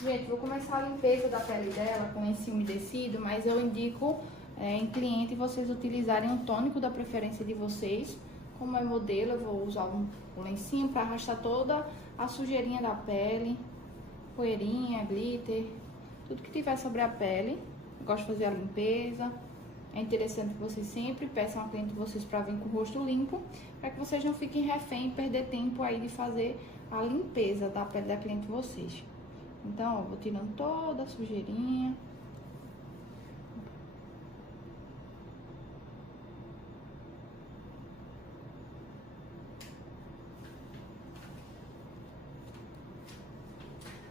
Gente, vou começar a limpeza da pele dela com lencinho umedecido, mas eu indico em cliente vocês utilizarem um tônico da preferência de vocês. Como é modelo, eu vou usar um lencinho para arrastar toda a sujeirinha da pele, poeirinha, glitter, tudo que tiver sobre a pele. Eu gosto de fazer a limpeza. É interessante que vocês sempre peçam a cliente de vocês para vir com o rosto limpo, para que vocês não fiquem refém e perder tempo aí de fazer a limpeza da pele da cliente de vocês. Então, ó, vou tirando toda a sujeirinha.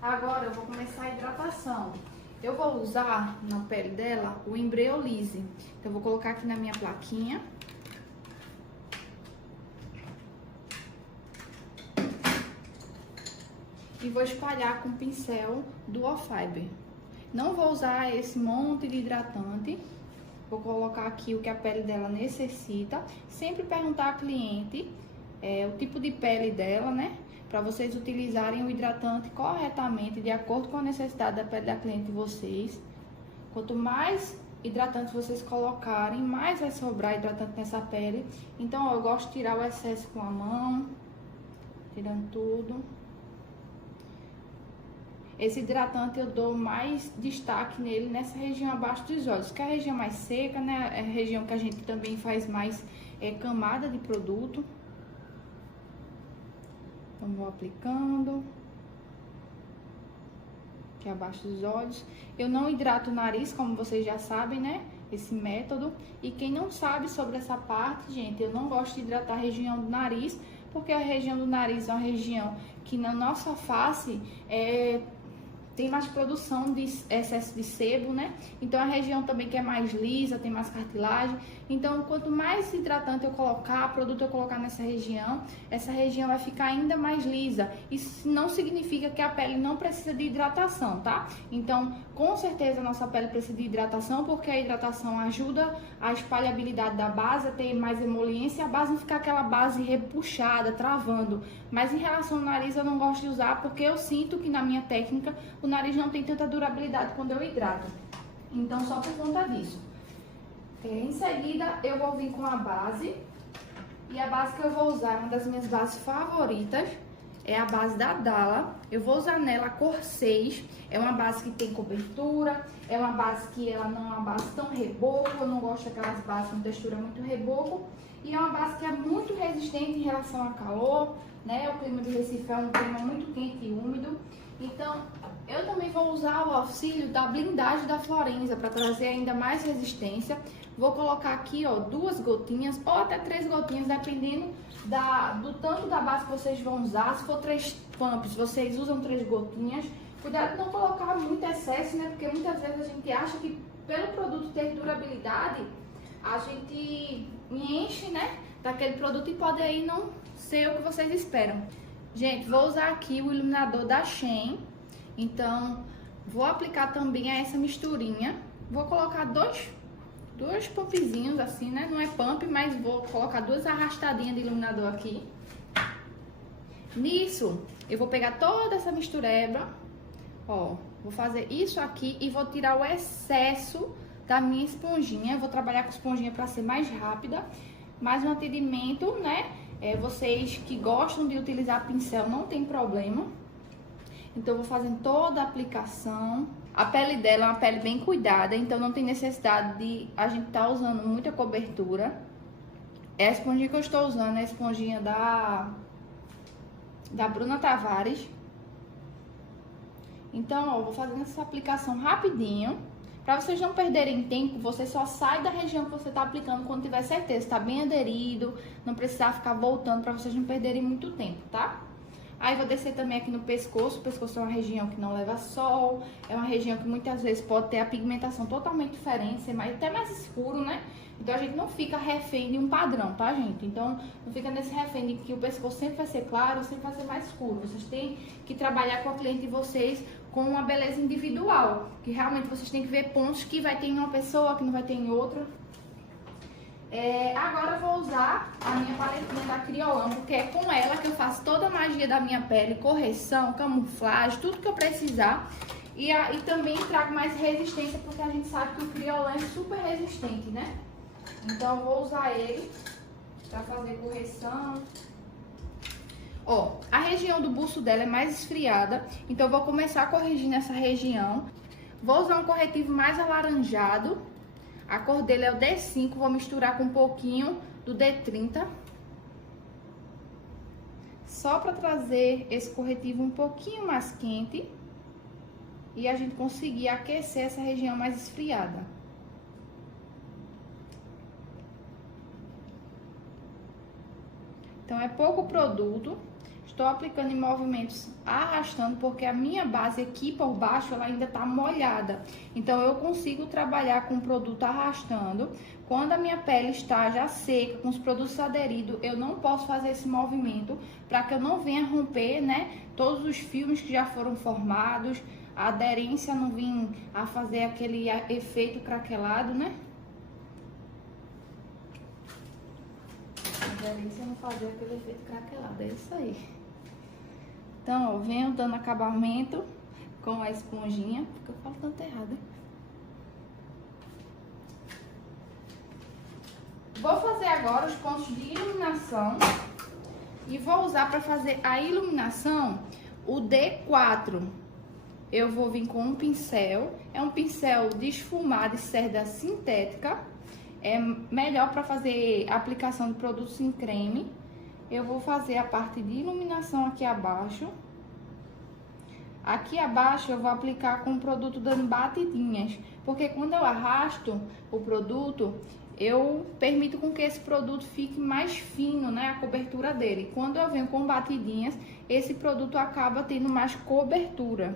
Agora eu vou começar a hidratação. Eu vou usar na pele dela o Embryolisse. Então, eu vou colocar aqui na minha plaquinha. E vou espalhar com o pincel Duo Fiber. Não vou usar esse monte de hidratante. Vou colocar aqui o que a pele dela necessita. Sempre perguntar à cliente o tipo de pele dela, né? Para vocês utilizarem o hidratante corretamente, de acordo com a necessidade da pele da cliente de vocês. Quanto mais hidratante vocês colocarem, mais vai sobrar hidratante nessa pele. Então, ó, eu gosto de tirar o excesso com a mão, tirando tudo. Esse hidratante eu dou mais destaque nele nessa região abaixo dos olhos, que é a região mais seca, né? É a região que a gente também faz mais camada de produto. Então, vou aplicando aqui abaixo dos olhos. Eu não hidrato o nariz, como vocês já sabem, né? Esse método. E quem não sabe sobre essa parte, gente, eu não gosto de hidratar a região do nariz, porque a região do nariz é uma região que na nossa face tem mais produção de excesso de sebo, né? Então, a região também que é mais lisa, tem mais cartilagem. Então, quanto mais hidratante eu colocar, produto eu colocar nessa região, essa região vai ficar ainda mais lisa. Isso não significa que a pele não precisa de hidratação, tá? Então, com certeza a nossa pele precisa de hidratação, porque a hidratação ajuda a espalhabilidade da base, a ter mais emoliência e a base não ficar aquela base repuxada, travando. Mas em relação ao nariz, eu não gosto de usar, porque eu sinto que na minha técnica o nariz não tem tanta durabilidade quando eu hidrato. Então, só por conta disso. Em seguida, eu vou vir com a base. E a base que eu vou usar é uma das minhas bases favoritas. É a base da Dalla. Eu vou usar nela a cor 6. É uma base que tem cobertura. É uma base que ela não é uma base tão reboco. Eu não gosto daquelas bases com textura muito reboco. E é uma base que é muito resistente em relação ao calor, né? O clima de Recife é um clima muito quente e úmido. Então, eu também vou usar o auxílio da blindagem da Florenza para trazer ainda mais resistência. Vou colocar aqui, ó, 2 gotinhas ou até 3 gotinhas, dependendo do tanto da base que vocês vão usar. Se for 3 pumps, vocês usam 3 gotinhas. Cuidado de não colocar muito excesso, né? Porque muitas vezes a gente acha que pelo produto ter durabilidade, a gente enche, né, daquele produto e pode aí não ser o que vocês esperam. Gente, vou usar aqui o iluminador da Shein. Então, vou aplicar também essa misturinha. Vou colocar dois pumpzinhos assim, né? Não é pump, mas vou colocar 2 arrastadinhas de iluminador aqui. Nisso, eu vou pegar toda essa mistureba. Ó, vou fazer isso aqui e vou tirar o excesso da minha esponjinha. Eu vou trabalhar com esponjinha para ser mais rápida. Mais um atendimento, né? Vocês que gostam de utilizar pincel, não tem problema. Então, eu vou fazendo toda a aplicação. A pele dela é uma pele bem cuidada, então não tem necessidade de a gente estar usando muita cobertura. A esponjinha que eu estou usando é a esponjinha da Bruna Tavares. Então, ó, eu vou fazendo essa aplicação rapidinho. Para vocês não perderem tempo, você só sai da região que você está aplicando quando tiver certeza. Está bem aderido, não precisar ficar voltando para vocês não perderem muito tempo, tá? Aí vou descer também aqui no pescoço. O pescoço é uma região que não leva sol. É uma região que muitas vezes pode ter a pigmentação totalmente diferente, ser até mais escuro, né? Então a gente não fica refém de um padrão, tá, gente? Então não fica nesse refém de que o pescoço sempre vai ser claro, sempre vai ser mais escuro. Vocês têm que trabalhar com a cliente de vocês com uma beleza individual. Que realmente vocês têm que ver pontos que vai ter em uma pessoa, que não vai ter em outra. Agora eu vou usar a minha paletinha da Kryolan, porque é com ela que eu faço toda a magia da minha pele, correção, camuflagem, tudo que eu precisar. E também trago mais resistência, porque a gente sabe que o criolã é super resistente, né? Então eu vou usar ele para fazer correção. Ó, a região do buço dela é mais esfriada, então eu vou começar a corrigir nessa região. Vou usar um corretivo mais alaranjado. A cor dele é o D5, vou misturar com um pouquinho do D30. Só para trazer esse corretivo um pouquinho mais quente e a gente conseguir aquecer essa região mais esfriada. Então é pouco produto. Estou aplicando em movimentos arrastando, porque a minha base aqui por baixo ela ainda está molhada. Então eu consigo trabalhar com o produto arrastando. Quando a minha pele está já seca, com os produtos aderidos, eu não posso fazer esse movimento para que eu não venha romper, né, todos os filmes que já foram formados, a aderência não vir a fazer aquele efeito craquelado, né? A aderência não fazer aquele efeito craquelado, é isso aí. Então, ó, venho dando acabamento com a esponjinha, porque eu falo tanto errado, hein? Vou fazer agora os pontos de iluminação e vou usar para fazer a iluminação o D4. Eu vou vir com um pincel, é um pincel de esfumado de cerda sintética, é melhor para fazer aplicação de produtos em creme. Eu vou fazer a parte de iluminação aqui abaixo. Aqui abaixo eu vou aplicar com o produto dando batidinhas, porque quando eu arrasto o produto, eu permito com que esse produto fique mais fino, né, a cobertura dele. Quando eu venho com batidinhas, esse produto acaba tendo mais cobertura.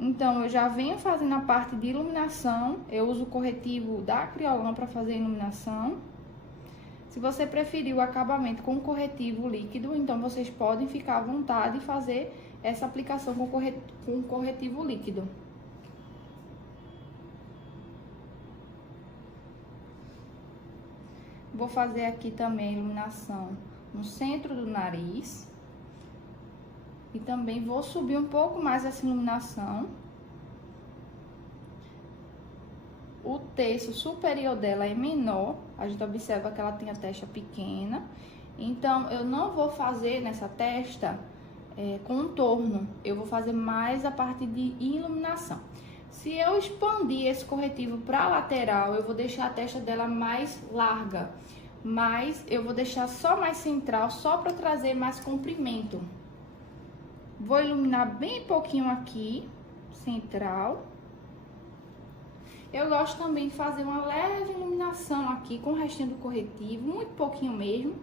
Então, eu já venho fazendo a parte de iluminação, eu uso o corretivo da Criolã para fazer a iluminação. Se você preferir o acabamento com corretivo líquido, então vocês podem ficar à vontade e fazer essa aplicação com corretivo líquido. Vou fazer aqui também a iluminação no centro do nariz. E também vou subir um pouco mais essa iluminação. O terço superior dela é menor, a gente observa que ela tem a testa pequena. Então, eu não vou fazer nessa testa contorno, eu vou fazer mais a parte de iluminação. Se eu expandir esse corretivo para a lateral, eu vou deixar a testa dela mais larga, mas eu vou deixar só mais central, só para trazer mais comprimento. Vou iluminar bem pouquinho aqui, central. Eu gosto também de fazer uma leve iluminação aqui com o restinho do corretivo, muito pouquinho mesmo.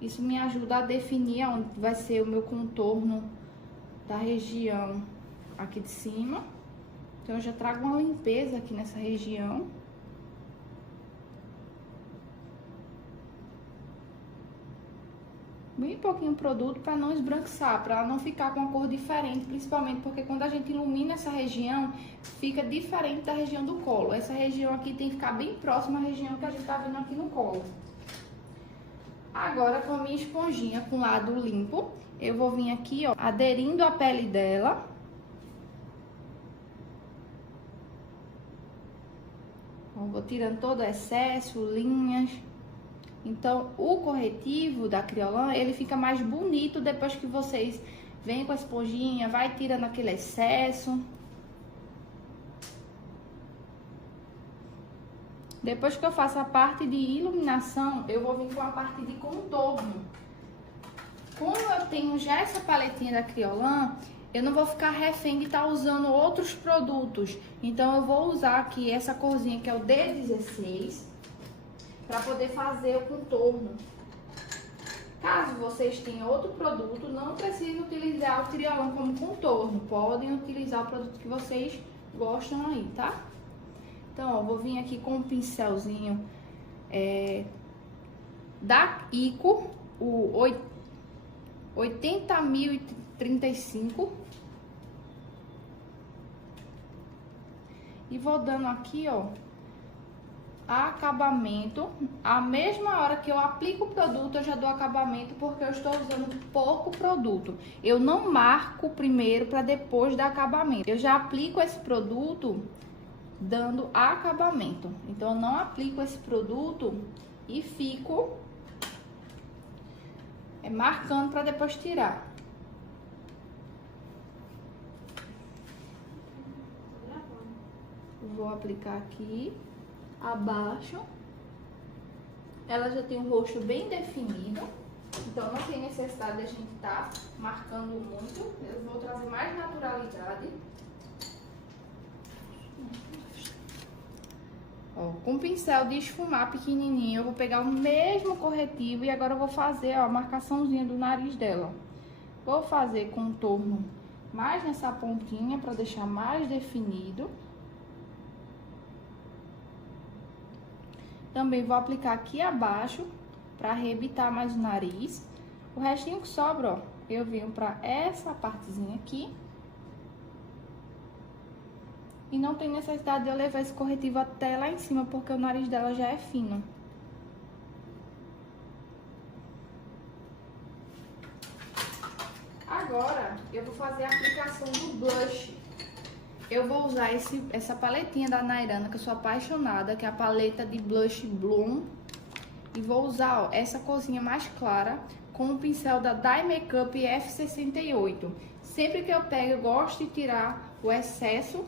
Isso me ajuda a definir onde vai ser o meu contorno da região aqui de cima. Então, eu já trago uma limpeza aqui nessa região. Bem pouquinho produto para não esbranquiçar, para não ficar com uma cor diferente, principalmente porque quando a gente ilumina essa região, fica diferente da região do colo. Essa região aqui tem que ficar bem próxima à região que a gente tá vendo aqui no colo. Agora, com a minha esponjinha com lado limpo, eu vou vir aqui, ó, aderindo a pele dela. Vou tirando todo o excesso, linhas. Então, o corretivo da Criolã, ele fica mais bonito depois que vocês vêm com a esponjinha, vai tirando aquele excesso. Depois que eu faço a parte de iluminação, eu vou vir com a parte de contorno. Como eu tenho já essa paletinha da Criolã, eu não vou ficar refém de estar usando outros produtos. Então, eu vou usar aqui essa corzinha que é o D16. Para poder fazer o contorno. Caso vocês tenham outro produto, não precisam utilizar o Criolã como contorno. Podem utilizar o produto que vocês gostam aí, tá? Então, ó, vou vir aqui com um pincelzinho da Ico, o 80.035. E vou dando aqui, ó, acabamento. A mesma hora que eu aplico o produto, eu já dou acabamento, porque eu estou usando pouco produto. Eu não marco primeiro para depois dar acabamento. Eu já aplico esse produto dando acabamento. Então, eu não aplico esse produto e fico marcando para depois tirar. Vou aplicar aqui abaixo. Ela já tem um rosto bem definido, então não tem necessidade de a gente estar marcando muito. Eu vou trazer mais naturalidade. Ó, com pincel de esfumar pequenininho, eu vou pegar o mesmo corretivo e agora eu vou fazer, ó, a marcaçãozinha do nariz dela. Vou fazer contorno mais nessa pontinha para deixar mais definido. Também vou aplicar aqui abaixo para arrebitar mais o nariz. O restinho que sobra, ó, eu venho para essa partezinha aqui. E não tem necessidade de eu levar esse corretivo até lá em cima, porque o nariz dela já é fino. Agora, eu vou fazer a aplicação do blush. Eu vou usar essa paletinha da Nairana, que eu sou apaixonada, que é a paleta de Blush Bloom. E vou usar, ó, essa corzinha mais clara com o pincel da Dye Makeup F68. Sempre que eu pego, eu gosto de tirar o excesso,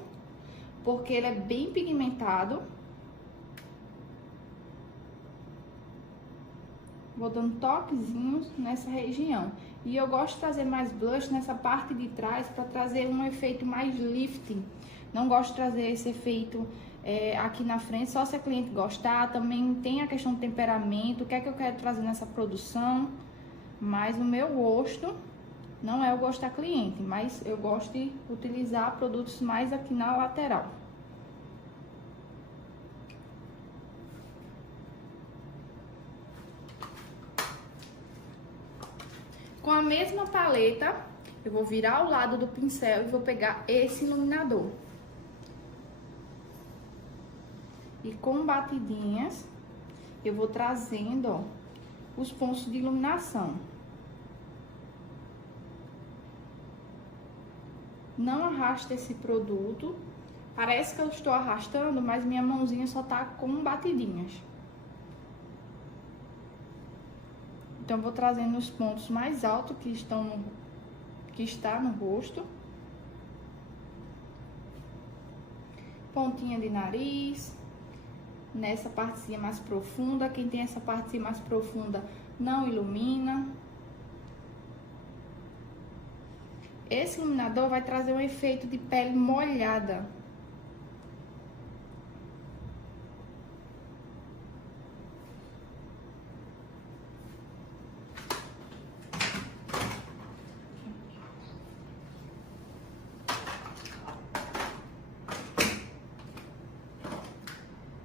porque ele é bem pigmentado. Vou dando toquezinhos nessa região. E eu gosto de trazer mais blush nessa parte de trás para trazer um efeito mais lifting. Não gosto de trazer esse efeito aqui na frente, só se a cliente gostar. Também tem a questão do temperamento, o que é que eu quero trazer nessa produção. Mas o meu gosto não é o gosto da cliente, mas eu gosto de utilizar produtos mais aqui na lateral. Com a mesma paleta, eu vou virar o lado do pincel e vou pegar esse iluminador. E com batidinhas, eu vou trazendo, ó, os pontos de iluminação. Não arrasta esse produto. Parece que eu estou arrastando, mas minha mãozinha só tá com batidinhas. Então, vou trazendo os pontos mais altos que está no rosto. Pontinha de nariz. Nessa partezinha mais profunda. Quem tem essa partezinha mais profunda não ilumina. Esse iluminador vai trazer um efeito de pele molhada.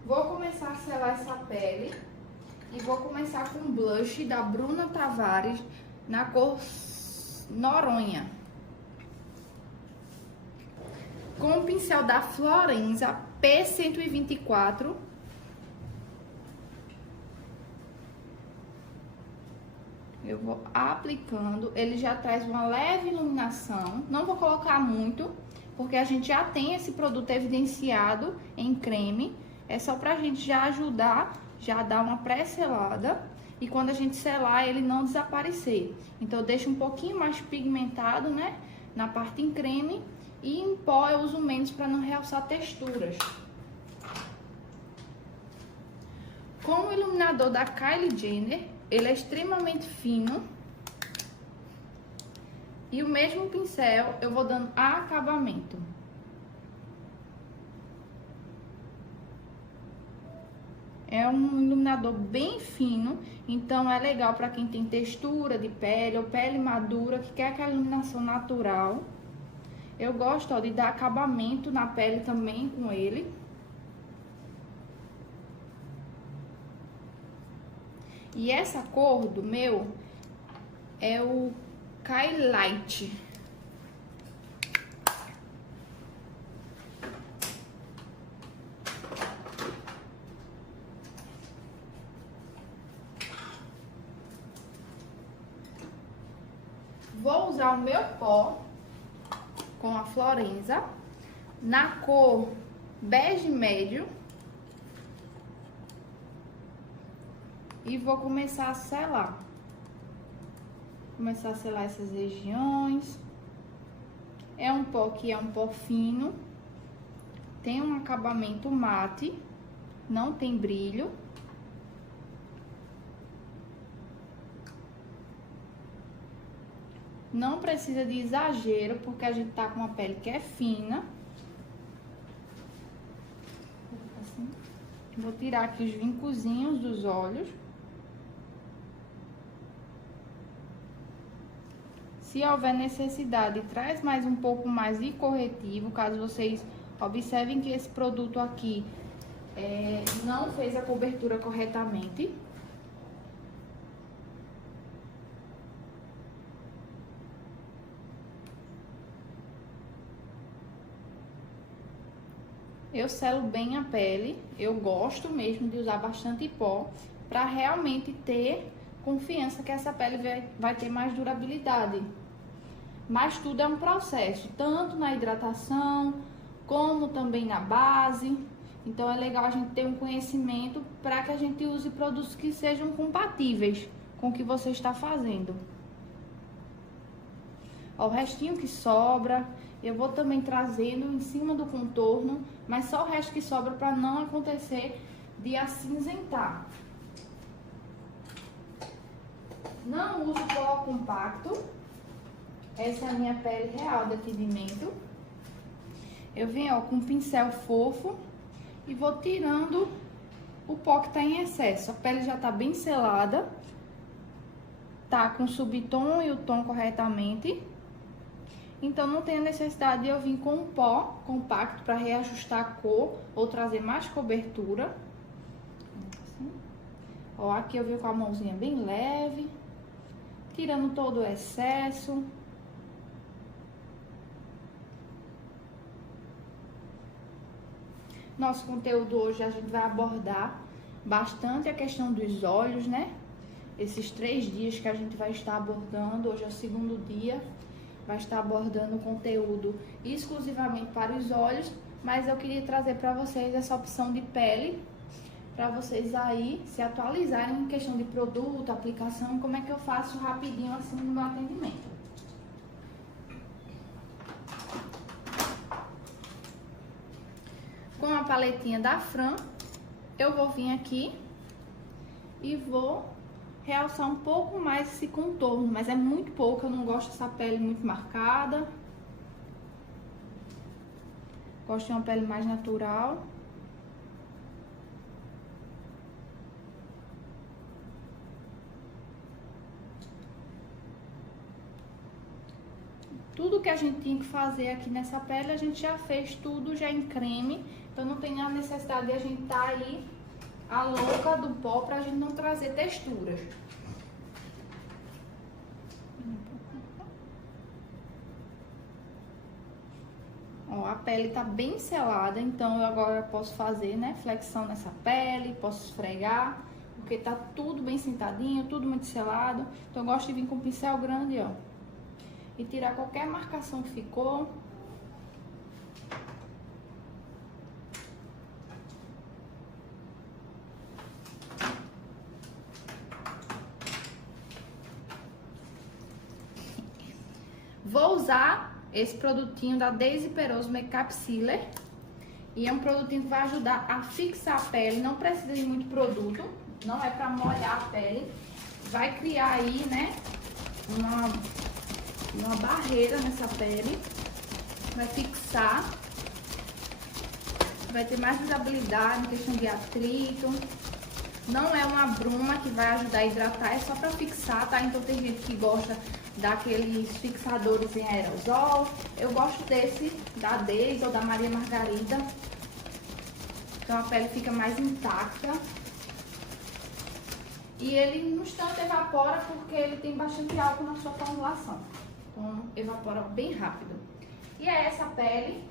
Vou começar a selar essa pele e vou começar com um blush da Bruna Tavares na cor Noronha. Com o pincel da Florenza P124. Eu vou aplicando, ele já traz uma leve iluminação. Não vou colocar muito, porque a gente já tem esse produto evidenciado em creme. É só pra gente já ajudar, já dar uma pré-selada. E quando a gente selar, ele não desaparecer. Então, eu deixo um pouquinho mais pigmentado, né? Na parte em creme. E em pó eu uso menos pra não realçar texturas. Com o iluminador da Kylie Jenner, ele é extremamente fino. E o mesmo pincel eu vou dando acabamento. É um iluminador bem fino, então é legal para quem tem textura de pele ou pele madura, que quer aquela iluminação natural. Eu gosto, ó, de dar acabamento na pele também com ele. E essa cor do meu é o Kylight. Vou usar o meu pó com a Florenza na cor bege médio e vou começar a selar. Começar a selar essas regiões. É um pó que é um pó fino, tem um acabamento mate, não tem brilho. Não precisa de exagero, porque a gente tá com uma pele que é fina. Assim. Vou tirar aqui os vincozinhos dos olhos. Se houver necessidade, traz mais um pouco mais de corretivo, caso vocês observem que esse produto aqui não fez a cobertura corretamente. Eu selo bem a pele, eu gosto mesmo de usar bastante pó, para realmente ter confiança que essa pele vai ter mais durabilidade. Mas tudo é um processo, tanto na hidratação, como também na base. Então é legal a gente ter um conhecimento para que a gente use produtos que sejam compatíveis com o que você está fazendo. Ó, o restinho que sobra, eu vou também trazendo em cima do contorno, mas só o resto que sobra para não acontecer de acinzentar. Não uso pó compacto. Essa é a minha pele real de atendimento. Eu venho, ó, com um pincel fofo e vou tirando o pó que tá em excesso. A pele já tá bem selada, tá com o subtom e o tom corretamente. Então não tem a necessidade de eu vir com um pó compacto para reajustar a cor ou trazer mais cobertura. Assim. Ó, aqui eu venho com a mãozinha bem leve, tirando todo o excesso. Nosso conteúdo hoje a gente vai abordar bastante a questão dos olhos, né? Esses 3 dias que a gente vai estar abordando, hoje é o 2º dia, vai estar abordando conteúdo exclusivamente para os olhos, mas eu queria trazer para vocês essa opção de pele, para vocês aí se atualizarem em questão de produto, aplicação, como é que eu faço rapidinho assim no meu atendimento. Com a paletinha da Fran, eu vou vir aqui e vou realçar um pouco mais esse contorno, mas é muito pouco, eu não gosto dessa pele muito marcada. Gosto de uma pele mais natural. Tudo que a gente tinha que fazer aqui nessa pele, a gente já fez tudo já em creme. Então não tem a necessidade de a gente estar aí a louca do pó pra gente não trazer texturas. Ó, a pele tá bem selada, então eu agora posso fazer, né, flexão nessa pele, posso esfregar, porque tá tudo bem sentadinho, tudo muito selado. Então eu gosto de vir com o pincel grande, ó, e tirar qualquer marcação que ficou. Vou usar esse produtinho da Daisy Peroso Makeup Sealer. E é um produtinho que vai ajudar a fixar a pele. Não precisa de muito produto. Não é pra molhar a pele. Vai criar aí, né, uma barreira nessa pele. Vai fixar. Vai ter mais durabilidade em questão de atrito. Não é uma bruma que vai ajudar a hidratar. É só pra fixar, tá? Então tem gente que gosta daqueles fixadores em aerosol. Eu gosto desse da Daisy ou da Maria Margarida. Então a pele fica mais intacta. E ele no instante evapora porque ele tem bastante álcool na sua formulação. Então evapora bem rápido. E é essa pele,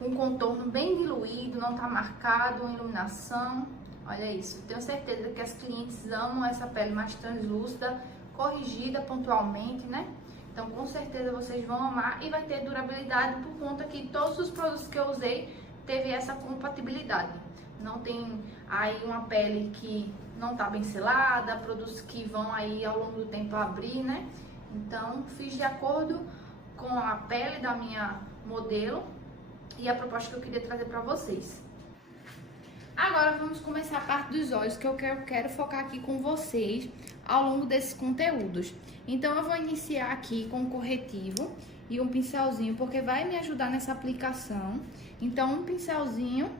um contorno bem diluído, não tá marcado, uma iluminação. Olha isso, tenho certeza que as clientes amam essa pele mais translúcida, corrigida pontualmente, né? Então, com certeza vocês vão amar e vai ter durabilidade por conta que todos os produtos que eu usei teve essa compatibilidade. Não tem aí uma pele que não tá bem selada, produtos que vão aí ao longo do tempo abrir, né? Então, fiz de acordo com a pele da minha modelo e a proposta que eu queria trazer para vocês. Agora vamos começar a parte dos olhos, que eu quero focar aqui com vocês ao longo desses conteúdos. Então eu vou iniciar aqui com um corretivo e um pincelzinho, porque vai me ajudar nessa aplicação. Então um pincelzinho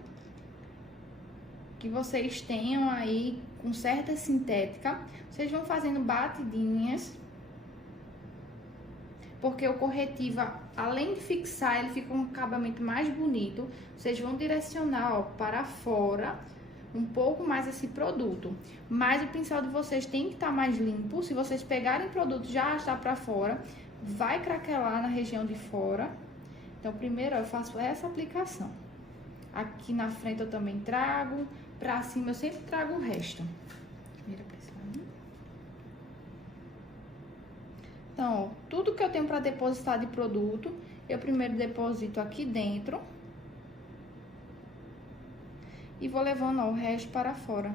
que vocês tenham aí com certa sintética, vocês vão fazendo batidinhas, porque o corretivo, além de fixar, ele fica um acabamento mais bonito. Vocês vão direcionar, ó, para fora um pouco mais esse produto, mas o pincel de vocês tem que estar mais limpo. Se vocês pegarem produto já arrastar para fora, vai craquelar na região de fora. Então primeiro eu faço essa aplicação. Aqui na frente eu também trago, pra cima eu sempre trago o resto. Vira pra esse lado. Então, ó, tudo que eu tenho pra depositar de produto, eu primeiro deposito aqui dentro. E vou levando, ó, o resto para fora.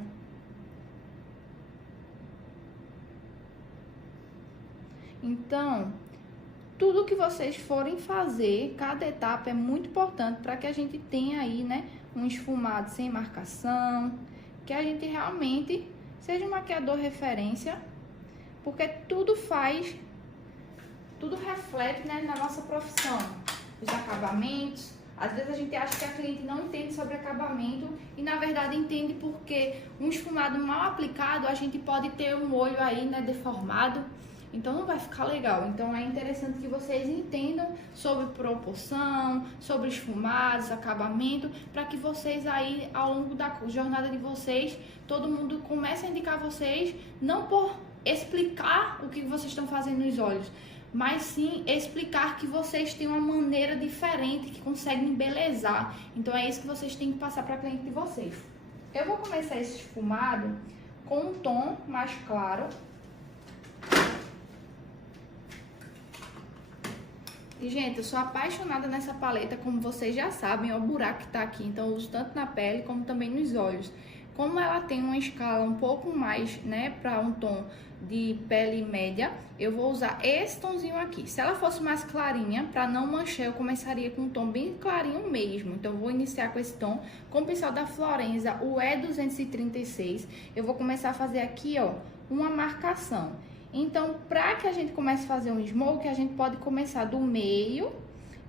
Então, tudo que vocês forem fazer, cada etapa é muito importante para que a gente tenha aí, né, um esfumado sem marcação, que a gente realmente seja um maquiador referência, porque tudo reflete, né, na nossa profissão, os acabamentos. Às vezes a gente acha que a cliente não entende sobre acabamento e na verdade entende, porque um esfumado mal aplicado a gente pode ter um olho aí, né, deformado. Então não vai ficar legal. Então é interessante que vocês entendam sobre proporção, sobre esfumados, acabamento, para que vocês aí ao longo da jornada de vocês, todo mundo comece a indicar vocês, não por explicar o que vocês estão fazendo nos olhos, mas sim explicar que vocês têm uma maneira diferente, que conseguem embelezar. Então é isso que vocês têm que passar para a cliente de vocês. Eu vou começar esse esfumado com um tom mais claro. E, gente, eu sou apaixonada nessa paleta, como vocês já sabem, ó, o buraco que tá aqui. Então, eu uso tanto na pele como também nos olhos. Como ela tem uma escala um pouco mais, né, para um tom de pele média, eu vou usar esse tomzinho aqui. Se ela fosse mais clarinha, para não manchar, eu começaria com um tom bem clarinho mesmo. Então, eu vou iniciar com esse tom, com o pincel da Florenza, o E236. Eu vou começar a fazer aqui, ó, uma marcação. Então, para que a gente comece a fazer um smoke, a gente pode começar do meio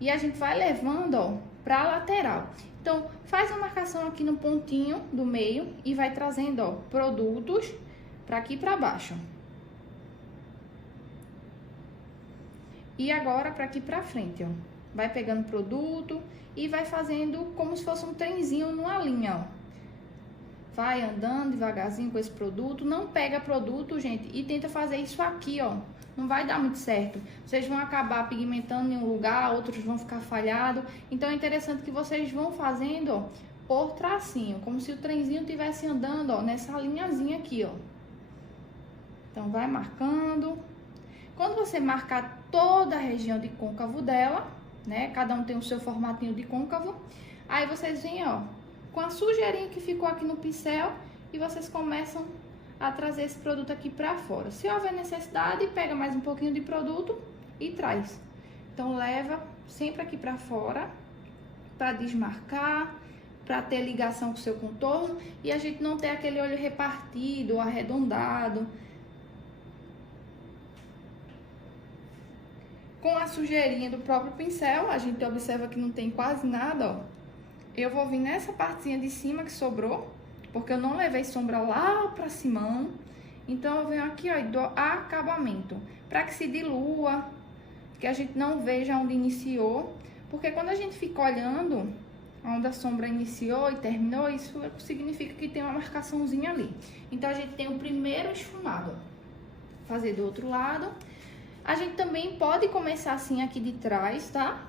e a gente vai levando, ó, para a lateral. Então, faz uma marcação aqui no pontinho do meio e vai trazendo, ó, produtos para aqui e para baixo. E agora para aqui para frente, ó. Vai pegando produto e vai fazendo como se fosse um trenzinho numa linha, ó. Vai andando devagarzinho com esse produto, não pega produto, gente, e tenta fazer isso aqui, ó. Não vai dar muito certo. Vocês vão acabar pigmentando em um lugar, outros vão ficar falhados. Então é interessante que vocês vão fazendo, ó, por tracinho, como se o trenzinho estivesse andando, ó, nessa linhazinha aqui, ó. Então vai marcando. Quando você marcar toda a região de côncavo dela, né, cada um tem o seu formatinho de côncavo, aí vocês vêm, ó, com a sujeirinha que ficou aqui no pincel e vocês começam a trazer esse produto aqui pra fora. Se houver necessidade, pega mais um pouquinho de produto e traz. Então leva sempre aqui pra fora pra desmarcar, pra ter ligação com o seu contorno e a gente não ter aquele olho repartido ou arredondado. Com a sujeirinha do próprio pincel, a gente observa que não tem quase nada, ó. Eu vou vir nessa partezinha de cima que sobrou, porque eu não levei sombra lá pra cima. Então, eu venho aqui, ó, e dou acabamento, pra que se dilua, que a gente não veja onde iniciou. Porque quando a gente fica olhando onde a sombra iniciou e terminou, isso significa que tem uma marcaçãozinha ali. Então, a gente tem o primeiro esfumado. Fazer do outro lado. A gente também pode começar assim aqui de trás, tá?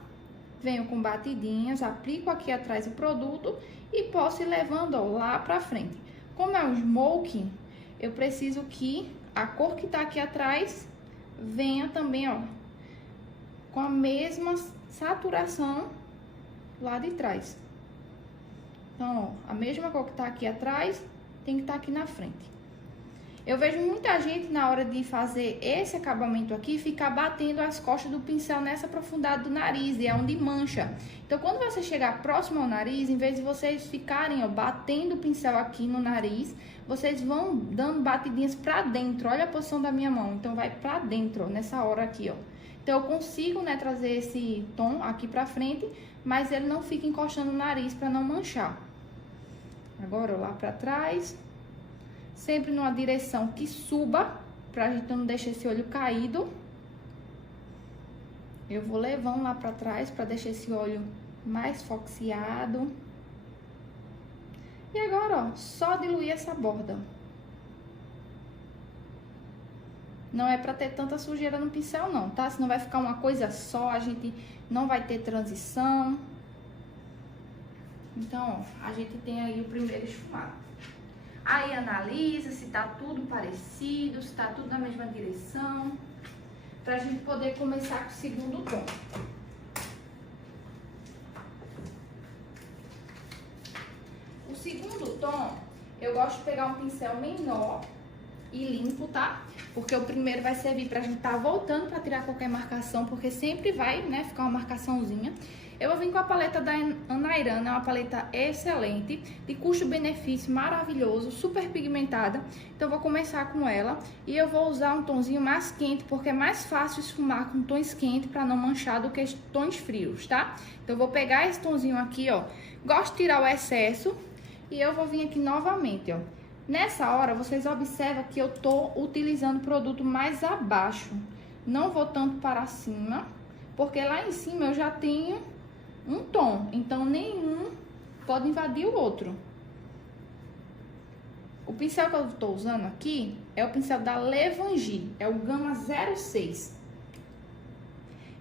Venho com batidinhas, aplico aqui atrás o produto e posso ir levando, ó, lá pra frente. Como é um smoke, eu preciso que a cor que tá aqui atrás venha também, ó, com a mesma saturação lá de trás. Então, ó, a mesma cor que tá aqui atrás, tem que estar aqui na frente. Eu vejo muita gente, na hora de fazer esse acabamento aqui, ficar batendo as costas do pincel nessa profundidade do nariz, e é onde mancha. Então, quando você chegar próximo ao nariz, em vez de vocês ficarem, ó, batendo o pincel aqui no nariz, vocês vão dando batidinhas pra dentro. Olha a posição da minha mão. Então, vai pra dentro, ó, nessa hora aqui, ó. Então, eu consigo, né, trazer esse tom aqui pra frente, mas ele não fica encostando no nariz pra não manchar. Agora, ó, lá pra trás. Sempre numa direção que suba, pra gente não deixar esse olho caído. Eu vou levando lá pra trás pra deixar esse olho mais foxeado. E agora, ó, só diluir essa borda. Não é pra ter tanta sujeira no pincel não, tá? Senão vai ficar uma coisa só, a gente não vai ter transição. Então, ó, a gente tem aí o primeiro esfumado. Aí analisa se tá tudo parecido, se tá tudo na mesma direção, pra gente poder começar com o segundo tom. O segundo tom, eu gosto de pegar um pincel menor e limpo, tá? Porque o primeiro vai servir pra gente tá voltando pra tirar qualquer marcação, porque sempre vai, né, ficar uma marcaçãozinha. Eu vou vir com a paleta da Anayrana, é uma paleta excelente, de custo-benefício maravilhoso, super pigmentada. Então eu vou começar com ela e eu vou usar um tonzinho mais quente, porque é mais fácil esfumar com tons quentes para não manchar do que tons frios, tá? Então eu vou pegar esse tonzinho aqui, ó, gosto de tirar o excesso e eu vou vir aqui novamente, ó. Nessa hora, vocês observam que eu tô utilizando o produto mais abaixo, não vou tanto para cima, porque lá em cima eu já tenho um tom, então nenhum pode invadir o outro. O pincel que eu tô usando aqui é o pincel da Levangie, é o Gama 06.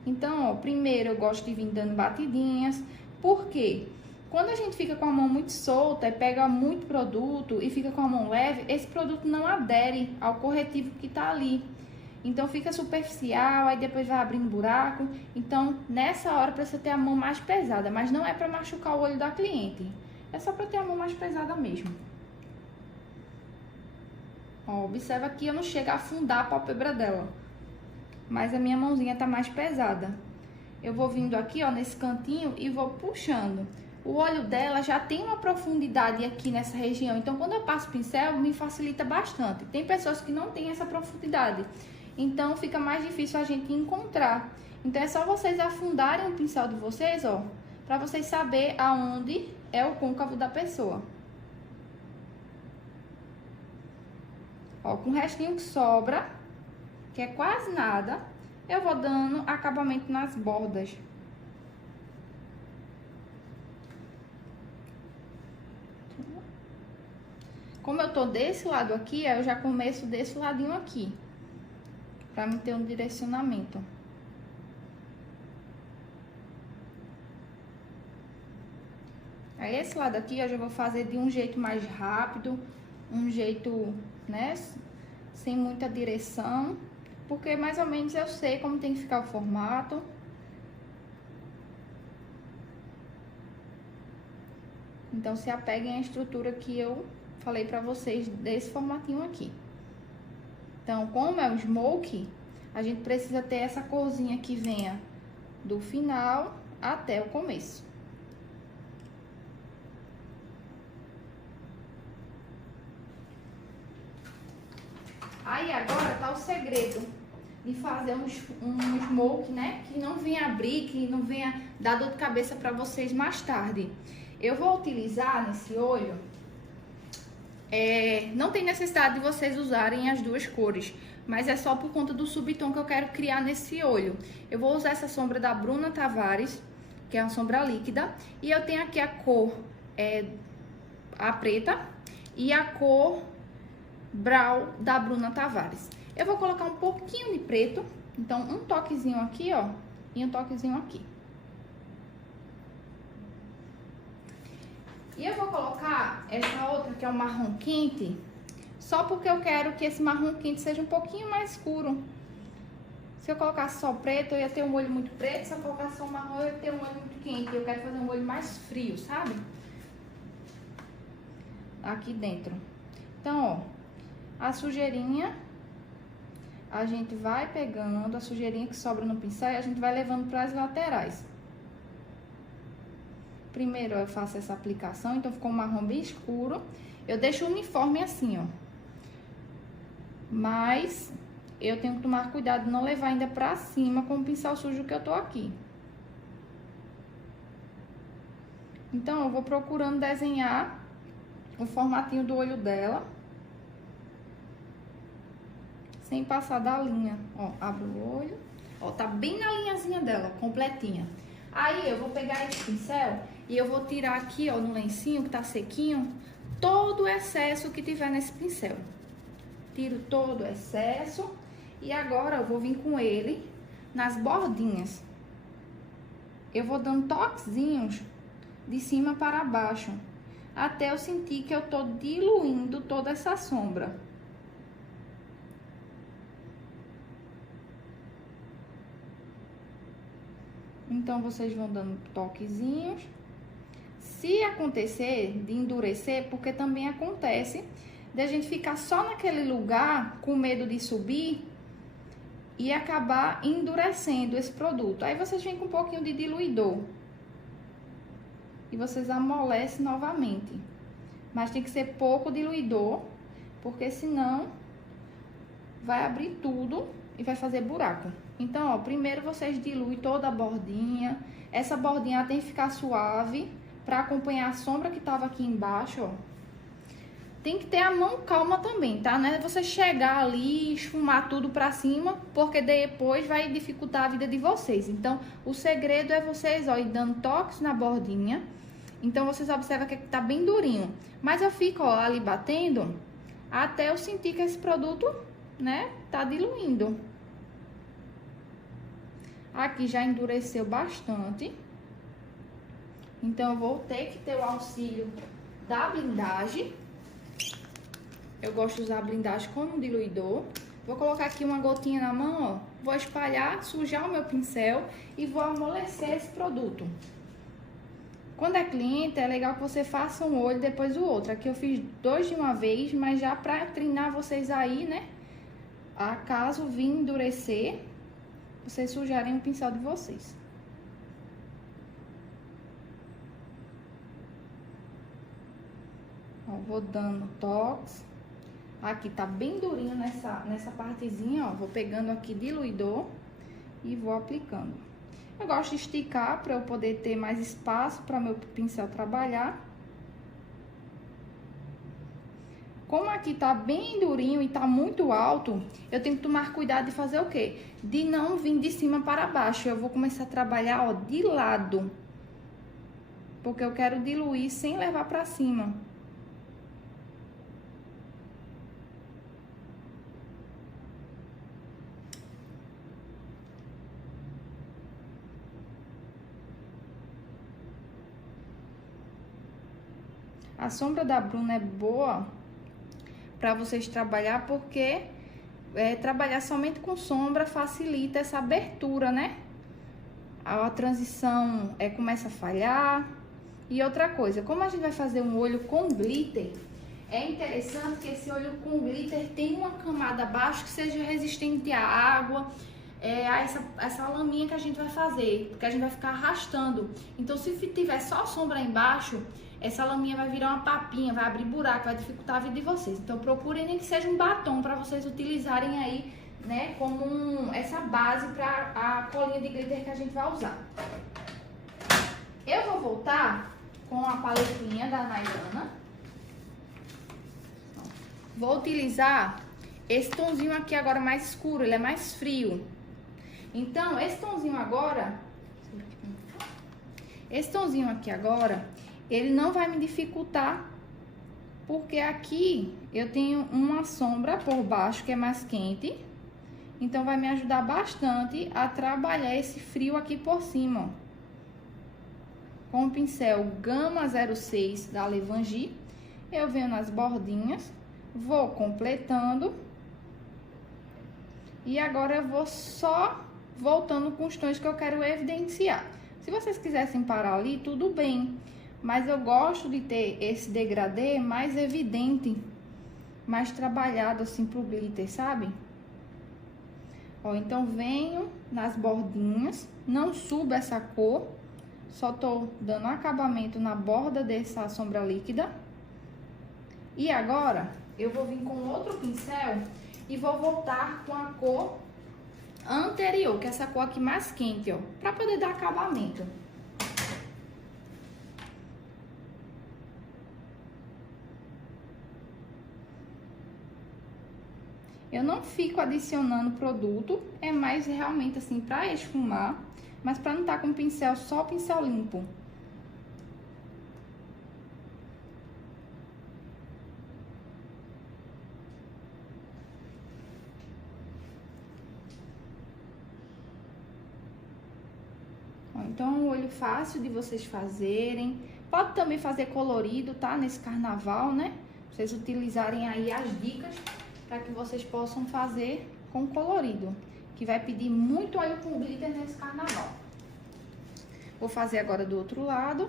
Então, ó, primeiro eu gosto de vir dando batidinhas, porque quando a gente fica com a mão muito solta e pega muito produto e fica com a mão leve, esse produto não adere ao corretivo que tá ali. Então, fica superficial, aí depois vai abrindo buraco. Então, nessa hora, precisa ter a mão mais pesada. Mas não é pra machucar o olho da cliente. É só pra ter a mão mais pesada mesmo. Ó, observa que eu não chego a afundar a pálpebra dela. Mas a minha mãozinha tá mais pesada. Eu vou vindo aqui, ó, nesse cantinho e vou puxando. O olho dela já tem uma profundidade aqui nessa região. Então, quando eu passo o pincel, me facilita bastante. Tem pessoas que não têm essa profundidade. Então, fica mais difícil a gente encontrar. Então, é só vocês afundarem o pincel de vocês, ó, pra vocês saberem aonde é o côncavo da pessoa. Ó, com o restinho que sobra, que é quase nada, eu vou dando acabamento nas bordas. Como eu tô desse lado aqui, eu já começo desse ladinho aqui. Pra me ter um direcionamento. Aí, esse lado aqui, eu já vou fazer de um jeito mais rápido, um jeito, né, sem muita direção, porque mais ou menos eu sei como tem que ficar o formato. Então, se apeguem à estrutura que eu falei pra vocês desse formatinho aqui. Então, como é o smoke, a gente precisa ter essa corzinha que venha do final até o começo. Aí, agora tá o segredo de fazer um smoke, né? Que não venha abrir, que não venha dar dor de cabeça pra vocês mais tarde. Eu vou utilizar nesse olho... não tem necessidade de vocês usarem as duas cores, mas é só por conta do subtom que eu quero criar nesse olho. Eu vou usar essa sombra da Bruna Tavares, que é uma sombra líquida, e eu tenho aqui a cor, a preta, e a cor Brown da Bruna Tavares. Eu vou colocar um pouquinho de preto, então um toquezinho aqui, ó, e um toquezinho aqui. E eu vou colocar essa outra, que é o marrom quente, só porque eu quero que esse marrom quente seja um pouquinho mais escuro. Se eu colocasse só preto, eu ia ter um olho muito preto. Se eu colocasse só marrom, eu ia ter um olho muito quente. Eu quero fazer um olho mais frio, sabe? Aqui dentro. Então, ó, a sujeirinha, a gente vai pegando a sujeirinha que sobra no pincel e a gente vai levando para as laterais. Primeiro eu faço essa aplicação, então ficou um marrom bem escuro. Eu deixo uniforme assim, ó. Mas eu tenho que tomar cuidado de não levar ainda pra cima com o pincel sujo que eu tô aqui. Então, eu vou procurando desenhar o formatinho do olho dela. Sem passar da linha. Ó, abro o olho. Ó, tá bem na linhazinha dela, completinha. Aí, eu vou pegar esse pincel e eu vou tirar aqui, ó, no lencinho que tá sequinho, todo o excesso que tiver nesse pincel. Tiro todo o excesso e agora eu vou vir com ele nas bordinhas. Eu vou dando toquezinhos de cima para baixo, até eu sentir que eu tô diluindo toda essa sombra. Então, vocês vão dando toquezinhos. Se acontecer de endurecer, porque também acontece de a gente ficar só naquele lugar com medo de subir e acabar endurecendo esse produto. Aí vocês vêm com um pouquinho de diluidor e vocês amolecem novamente. Mas tem que ser pouco diluidor, porque senão vai abrir tudo e vai fazer buraco. Então, ó, primeiro vocês diluem toda a bordinha. Essa bordinha tem que ficar suave para acompanhar a sombra que tava aqui embaixo, ó. Tem que ter a mão calma também, tá? Não é você chegar ali e esfumar tudo pra cima, porque depois vai dificultar a vida de vocês. Então, o segredo é vocês, ó, ir dando toques na bordinha. Então, vocês observam que tá bem durinho. Mas eu fico, ó, ali batendo até eu sentir que esse produto, né, tá diluindo. Aqui já endureceu bastante. Então, eu vou ter que ter o auxílio da blindagem. Eu gosto de usar a blindagem como diluidor. Vou colocar aqui uma gotinha na mão, ó. Vou espalhar, sujar o meu pincel e vou amolecer esse produto. Quando é cliente, é legal que você faça um olho depois o outro. Aqui eu fiz 2 de uma vez, mas já pra treinar vocês aí, né? Acaso vir endurecer, vocês sujarem o pincel de vocês. Ó, vou dando toques. Aqui tá bem durinho nessa partezinha, ó. Vou pegando aqui diluidor e vou aplicando. Eu gosto de esticar para eu poder ter mais espaço para meu pincel trabalhar. Como aqui tá bem durinho e tá muito alto, eu tenho que tomar cuidado de fazer o quê? De não vir de cima para baixo. Eu vou começar a trabalhar, ó, de lado. Porque eu quero diluir sem levar para cima. A sombra da Bruna é boa para vocês trabalhar, porque trabalhar somente com sombra facilita essa abertura, né? A transição começa a falhar. E outra coisa, como a gente vai fazer um olho com glitter, é interessante que esse olho com glitter tenha uma camada abaixo que seja resistente à água, a essa laminha que a gente vai fazer, porque a gente vai ficar arrastando. Então, se tiver só sombra embaixo, essa laminha vai virar uma papinha, vai abrir buraco, vai dificultar a vida de vocês. Então, procurem nem que seja um batom para vocês utilizarem aí, né, como essa base para a colinha de glitter que a gente vai usar. Eu vou voltar com a paletinha da Nailana. Vou utilizar esse tonzinho aqui agora mais escuro, ele é mais frio. Então, esse tonzinho aqui agora, ele não vai me dificultar, porque aqui eu tenho uma sombra por baixo que é mais quente. Então, vai me ajudar bastante a trabalhar esse frio aqui por cima, ó. Com o pincel Gama 06 da Levangie, eu venho nas bordinhas, vou completando E agora eu vou só voltando com os tons que eu quero evidenciar. Se vocês quisessem parar ali, tudo bem. Mas eu gosto de ter esse degradê mais evidente, mais trabalhado assim pro glitter, sabe? Ó, então venho nas bordinhas, não subo essa cor, só tô dando acabamento na borda dessa sombra líquida. E agora eu vou vir com outro pincel e vou voltar com a cor anterior, que é essa cor aqui mais quente, ó, pra poder dar acabamento. Eu não fico adicionando produto, é mais realmente assim pra esfumar, mas pra não estar com pincel, só pincel limpo. Então, um olho fácil de vocês fazerem. Pode também fazer colorido, tá? Nesse carnaval, né? Vocês utilizarem aí as dicas para que vocês possam fazer com colorido, que vai pedir muito óleo com glitter nesse carnaval. Vou fazer agora do outro lado.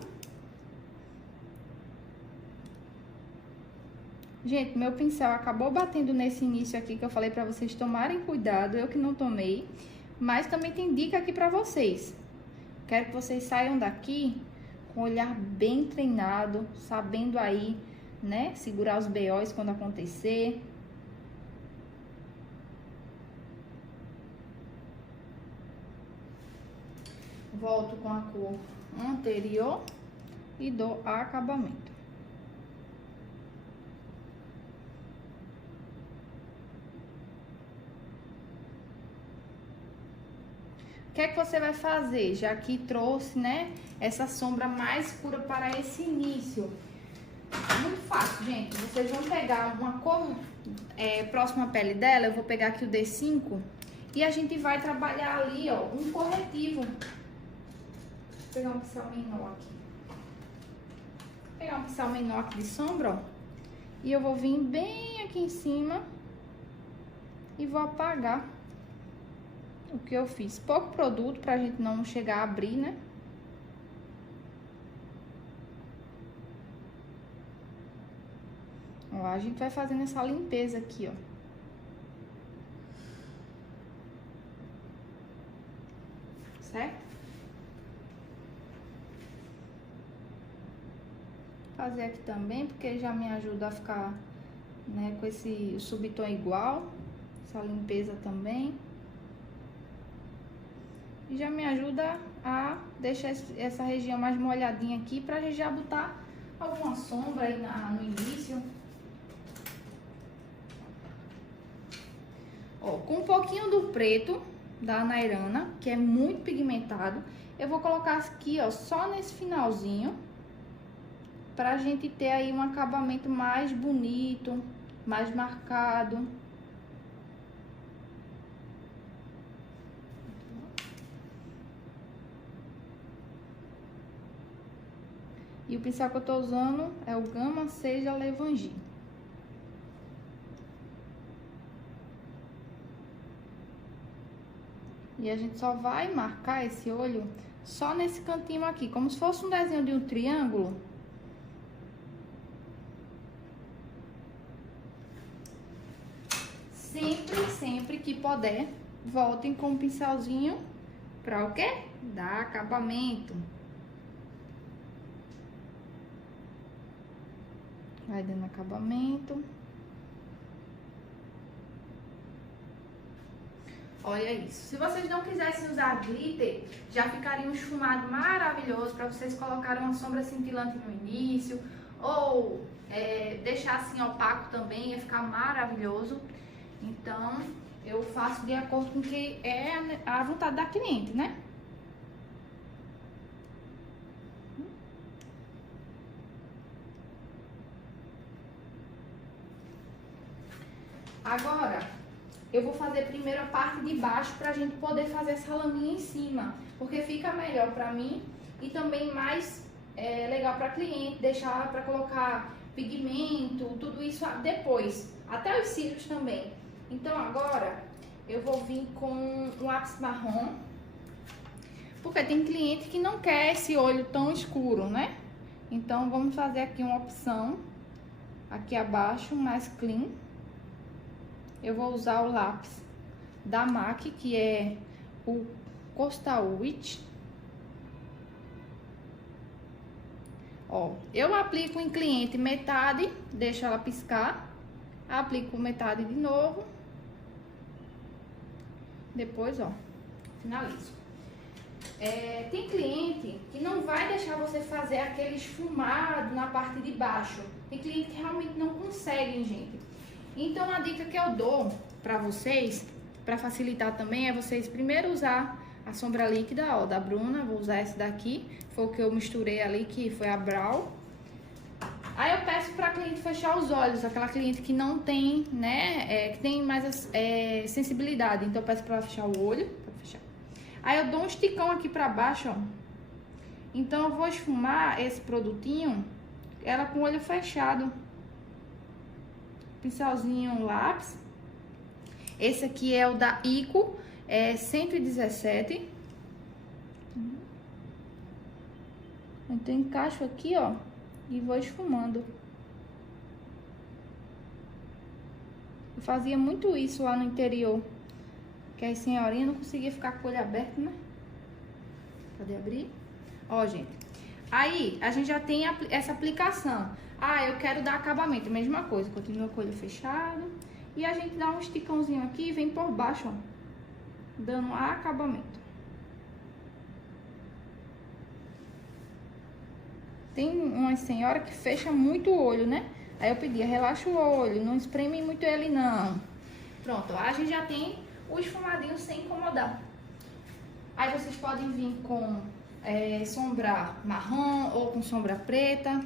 Gente, meu pincel acabou batendo nesse início aqui que eu falei para vocês tomarem cuidado, eu que não tomei. Mas também tem dica aqui para vocês. Quero que vocês saiam daqui com o olhar bem treinado, sabendo aí, né, segurar os BOs quando acontecer. Volto com a cor anterior e dou acabamento. O que é que você vai fazer, já que trouxe, né, essa sombra mais escura para esse início? Muito fácil, gente. Vocês vão pegar uma cor próxima à pele dela, eu vou pegar aqui o D5, e a gente vai trabalhar ali, ó, um corretivo. Vou pegar um pincel menor aqui. Vou pegar um pincel menor aqui de sombra, ó, e eu vou vir bem aqui em cima e vou apagar o que eu fiz. Pouco produto pra gente não chegar a abrir, né? Ó, a gente vai fazendo essa limpeza aqui, ó. Certo? Fazer aqui também, porque já me ajuda a ficar, né, com esse subtom igual. Essa limpeza também. E já me ajuda a deixar essa região mais molhadinha aqui, pra gente já botar alguma sombra aí no início. Ó, com um pouquinho do preto da Nairana, que é muito pigmentado, eu vou colocar aqui, ó, só nesse finalzinho, pra gente ter aí um acabamento mais bonito, mais marcado. E o pincel que eu tô usando é o Gama Seja Levangie. E a gente só vai marcar esse olho só nesse cantinho aqui, como se fosse um desenho de um triângulo. Sempre que puder, voltem com o pincelzinho pra o quê? Dar acabamento. Vai dando acabamento. Olha isso. Se vocês não quisessem usar glitter, já ficaria um esfumado maravilhoso para vocês colocarem uma sombra cintilante no início. Ou deixar assim opaco também, ia ficar maravilhoso. Então, eu faço de acordo com o que é a vontade da cliente, né? Agora, eu vou fazer primeiro a parte de baixo pra gente poder fazer essa laminha em cima, porque fica melhor pra mim e também mais legal pra cliente, deixar pra colocar pigmento, tudo isso depois, até os cílios também. Então agora, eu vou vir com um lápis marrom, porque tem cliente que não quer esse olho tão escuro, né? Então, vamos fazer aqui uma opção, aqui abaixo, mais clean. Eu vou usar o lápis da MAC, que é o Coastal Witch. Ó, eu aplico em cliente metade, deixo ela piscar, aplico metade de novo, depois, ó, finalizo. Tem cliente que não vai deixar você fazer aquele esfumado na parte de baixo. Tem cliente que realmente não conseguem, gente. Então, a dica que eu dou pra vocês, pra facilitar também, é vocês primeiro usar a sombra líquida, ó, da Bruna. Vou usar essa daqui, foi o que eu misturei ali, que foi a Brow. Aí eu peço pra cliente fechar os olhos, aquela cliente que não tem, né, que tem mais sensibilidade. Então eu peço pra ela fechar o olho, pra fechar. Aí eu dou um esticão aqui pra baixo, ó. Então eu vou esfumar esse produtinho, ela com o olho fechado. Pincelzinho lápis. Esse aqui é o da Ico, é 117. Então encaixo aqui, ó, e vou esfumando. Eu fazia muito isso lá no interior, que as senhorinhas não conseguia ficar com o olho aberto, né? Pode abrir? Ó, gente. Aí, a gente já tem essa aplicação. Ah, eu quero dar acabamento. Mesma coisa, continua com o olho fechado. E a gente dá um esticãozinho aqui e vem por baixo, ó, dando acabamento. Tem uma senhora que fecha muito o olho, né? Aí eu pedia, relaxa o olho, não espreme muito ele, não. Pronto, a gente já tem o esfumadinho sem incomodar. Aí vocês podem vir com sombra marrom ou com sombra preta.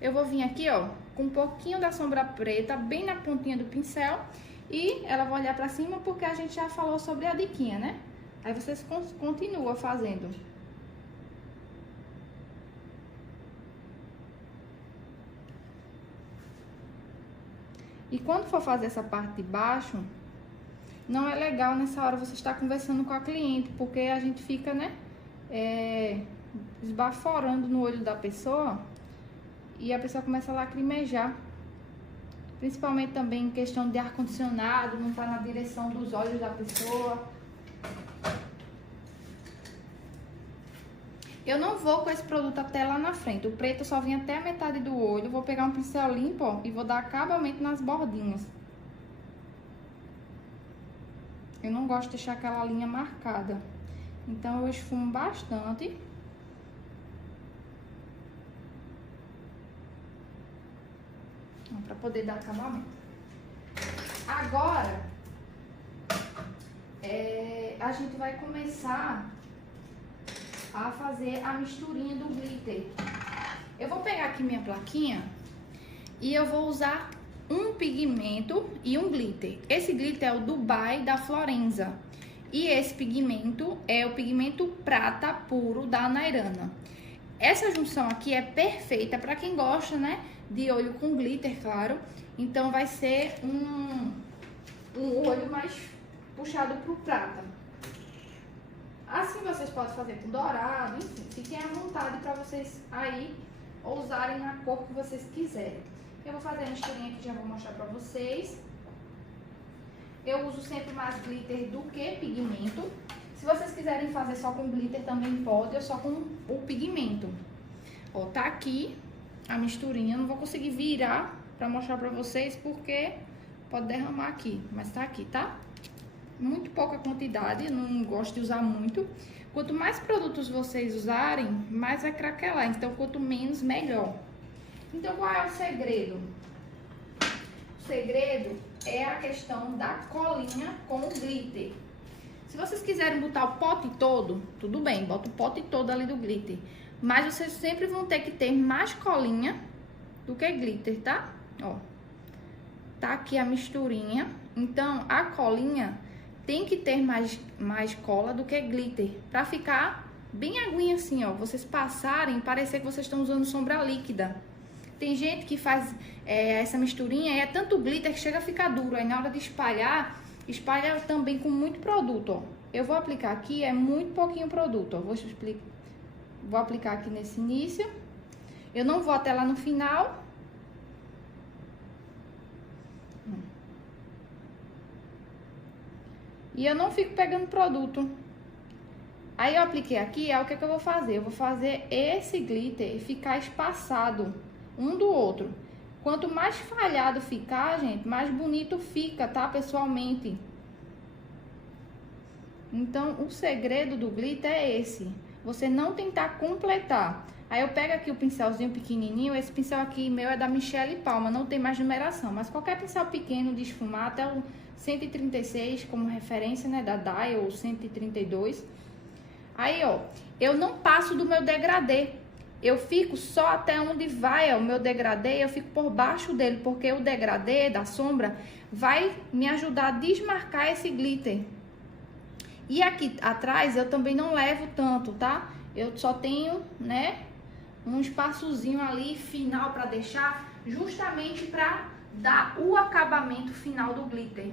Eu vou vir aqui, ó, com um pouquinho da sombra preta, bem na pontinha do pincel. E ela vai olhar pra cima porque a gente já falou sobre a diquinha, né? Aí vocês continuam fazendo. E quando for fazer essa parte de baixo, não é legal nessa hora você estar conversando com a cliente, porque a gente fica, né, esbaforando no olho da pessoa e a pessoa começa a lacrimejar. Principalmente também em questão de ar-condicionado, não tá na direção dos olhos da pessoa. Eu não vou com esse produto até lá na frente. O preto só vem até a metade do olho. Vou pegar um pincel limpo, ó, e vou dar acabamento nas bordinhas. Eu não gosto de deixar aquela linha marcada. Então eu esfumo bastante. Pra poder dar acabamento. Agora, a gente vai começar a fazer a misturinha do glitter. Eu vou pegar aqui minha plaquinha e eu vou usar um pigmento e um glitter. Esse glitter é o Dubai da Florenza. E esse pigmento é o pigmento prata puro da Nairana. Essa junção aqui é perfeita para quem gosta, né, de olho com glitter, claro. Então vai ser um olho mais puxado pro prata. Assim vocês podem fazer com dourado, enfim, fiquem à vontade para vocês aí usarem na cor que vocês quiserem. Eu vou fazer a misturinha aqui, já vou mostrar para vocês. Eu uso sempre mais glitter do que pigmento. Se vocês quiserem fazer só com glitter também pode, ou só com o pigmento. Ó, tá aqui a misturinha, não vou conseguir virar pra mostrar pra vocês porque pode derramar aqui, mas tá aqui, tá? Muito pouca quantidade, não gosto de usar muito. Quanto mais produtos vocês usarem, mais vai craquelar, então quanto menos, melhor. Então qual é o segredo? O segredo é a questão da colinha com o glitter. Se vocês quiserem botar o pote todo, tudo bem, bota o pote todo ali do glitter. Mas vocês sempre vão ter que ter mais colinha do que glitter, tá? Ó, tá aqui a misturinha. Então, a colinha tem que ter mais cola do que glitter, pra ficar bem aguinha assim, ó. Vocês passarem, parecer que vocês estão usando sombra líquida. Tem gente que faz essa misturinha e é tanto glitter que chega a ficar duro. Aí na hora de espalhar, espalha também com muito produto, ó. Eu vou aplicar aqui, é muito pouquinho produto, ó. Vou aplicar aqui nesse início. Eu não vou até lá no final. E eu não fico pegando produto. Aí eu apliquei aqui, o que eu vou fazer? Eu vou fazer esse glitter ficar espaçado um do outro. Quanto mais falhado ficar, gente, mais bonito fica, tá? Pessoalmente. Então, o segredo do glitter é esse. Você não tentar completar. Aí eu pego aqui o pincelzinho pequenininho. Esse pincel aqui meu é da Michele Palma, não tem mais numeração. Mas qualquer pincel pequeno de esfumar, até o 136 como referência, né? Da Dial, ou 132. Aí, ó, eu não passo do meu degradê. Eu fico só até onde vai o meu degradê, eu fico por baixo dele, porque o degradê da sombra vai me ajudar a desmarcar esse glitter. E aqui atrás eu também não levo tanto, tá? Eu só tenho, né, um espaçozinho ali final pra deixar, justamente pra dar o acabamento final do glitter.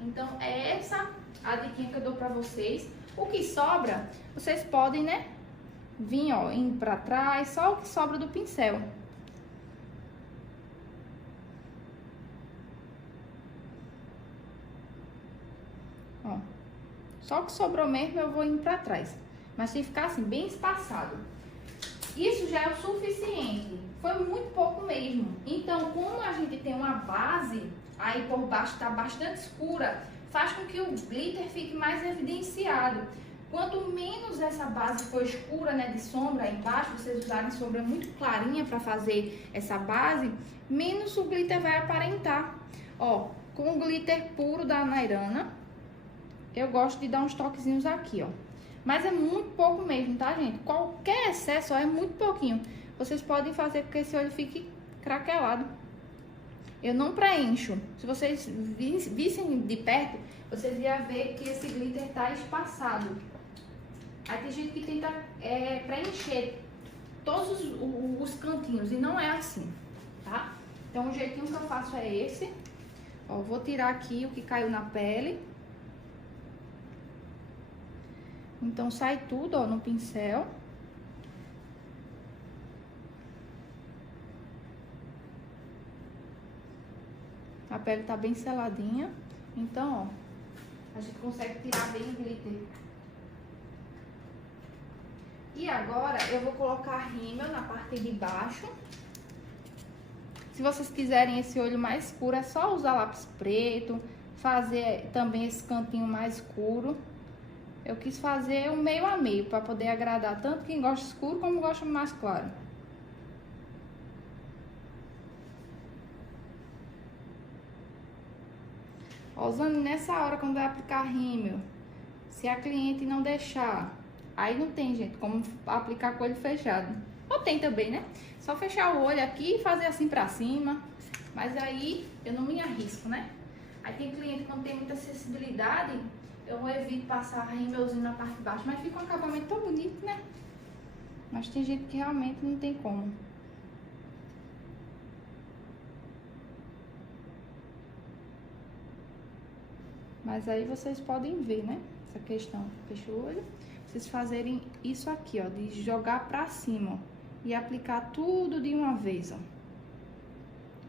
Então, é essa a dica que eu dou pra vocês. O que sobra, vocês podem, né, vir, ó, indo pra trás, só o que sobra do pincel. Ó, só o que sobrou mesmo eu vou indo pra trás. Mas tem que ficar assim, bem espaçado. Isso já é o suficiente. Foi muito pouco mesmo. Então, como a gente tem uma base, aí por baixo tá bastante escura, faz com que o glitter fique mais evidenciado. Quanto menos essa base for escura, né, de sombra aí embaixo, vocês usarem sombra muito clarinha para fazer essa base, menos o glitter vai aparentar. Ó, com o glitter puro da Nairana, eu gosto de dar uns toquezinhos aqui, ó. Mas é muito pouco mesmo, tá, gente? Qualquer excesso, ó, é muito pouquinho. Vocês podem fazer com que esse olho fique craquelado. Eu não preencho. Se vocês vissem de perto, vocês iam ver que esse glitter tá espaçado. Aí tem gente que tenta preencher todos os cantinhos e não é assim, tá? Então o jeitinho que eu faço é esse. Ó, vou tirar aqui o que caiu na pele. Então sai tudo, ó, no pincel. A pele tá bem seladinha. Então, ó, a gente consegue tirar bem o glitter. E agora eu vou colocar rímel na parte de baixo. Se vocês quiserem esse olho mais escuro, é só usar lápis preto, fazer também esse cantinho mais escuro. Eu quis fazer um meio a meio, para poder agradar tanto quem gosta escuro como gosta mais claro. Ó, usando nessa hora quando vai aplicar rímel, se a cliente não deixar, aí não tem, gente, como aplicar com o olho fechado. Ou tem também, né? Só fechar o olho aqui e fazer assim pra cima. Mas aí eu não me arrisco, né? Aí tem cliente quando tem muita sensibilidade, eu evito passar rímelzinho na parte de baixo, mas fica um acabamento tão bonito, né? Mas tem gente que realmente não tem como. Mas aí vocês podem ver, né? Essa questão. Fecha o olho. Vocês fazerem isso aqui, ó, de jogar pra cima, ó, e aplicar tudo de uma vez, ó.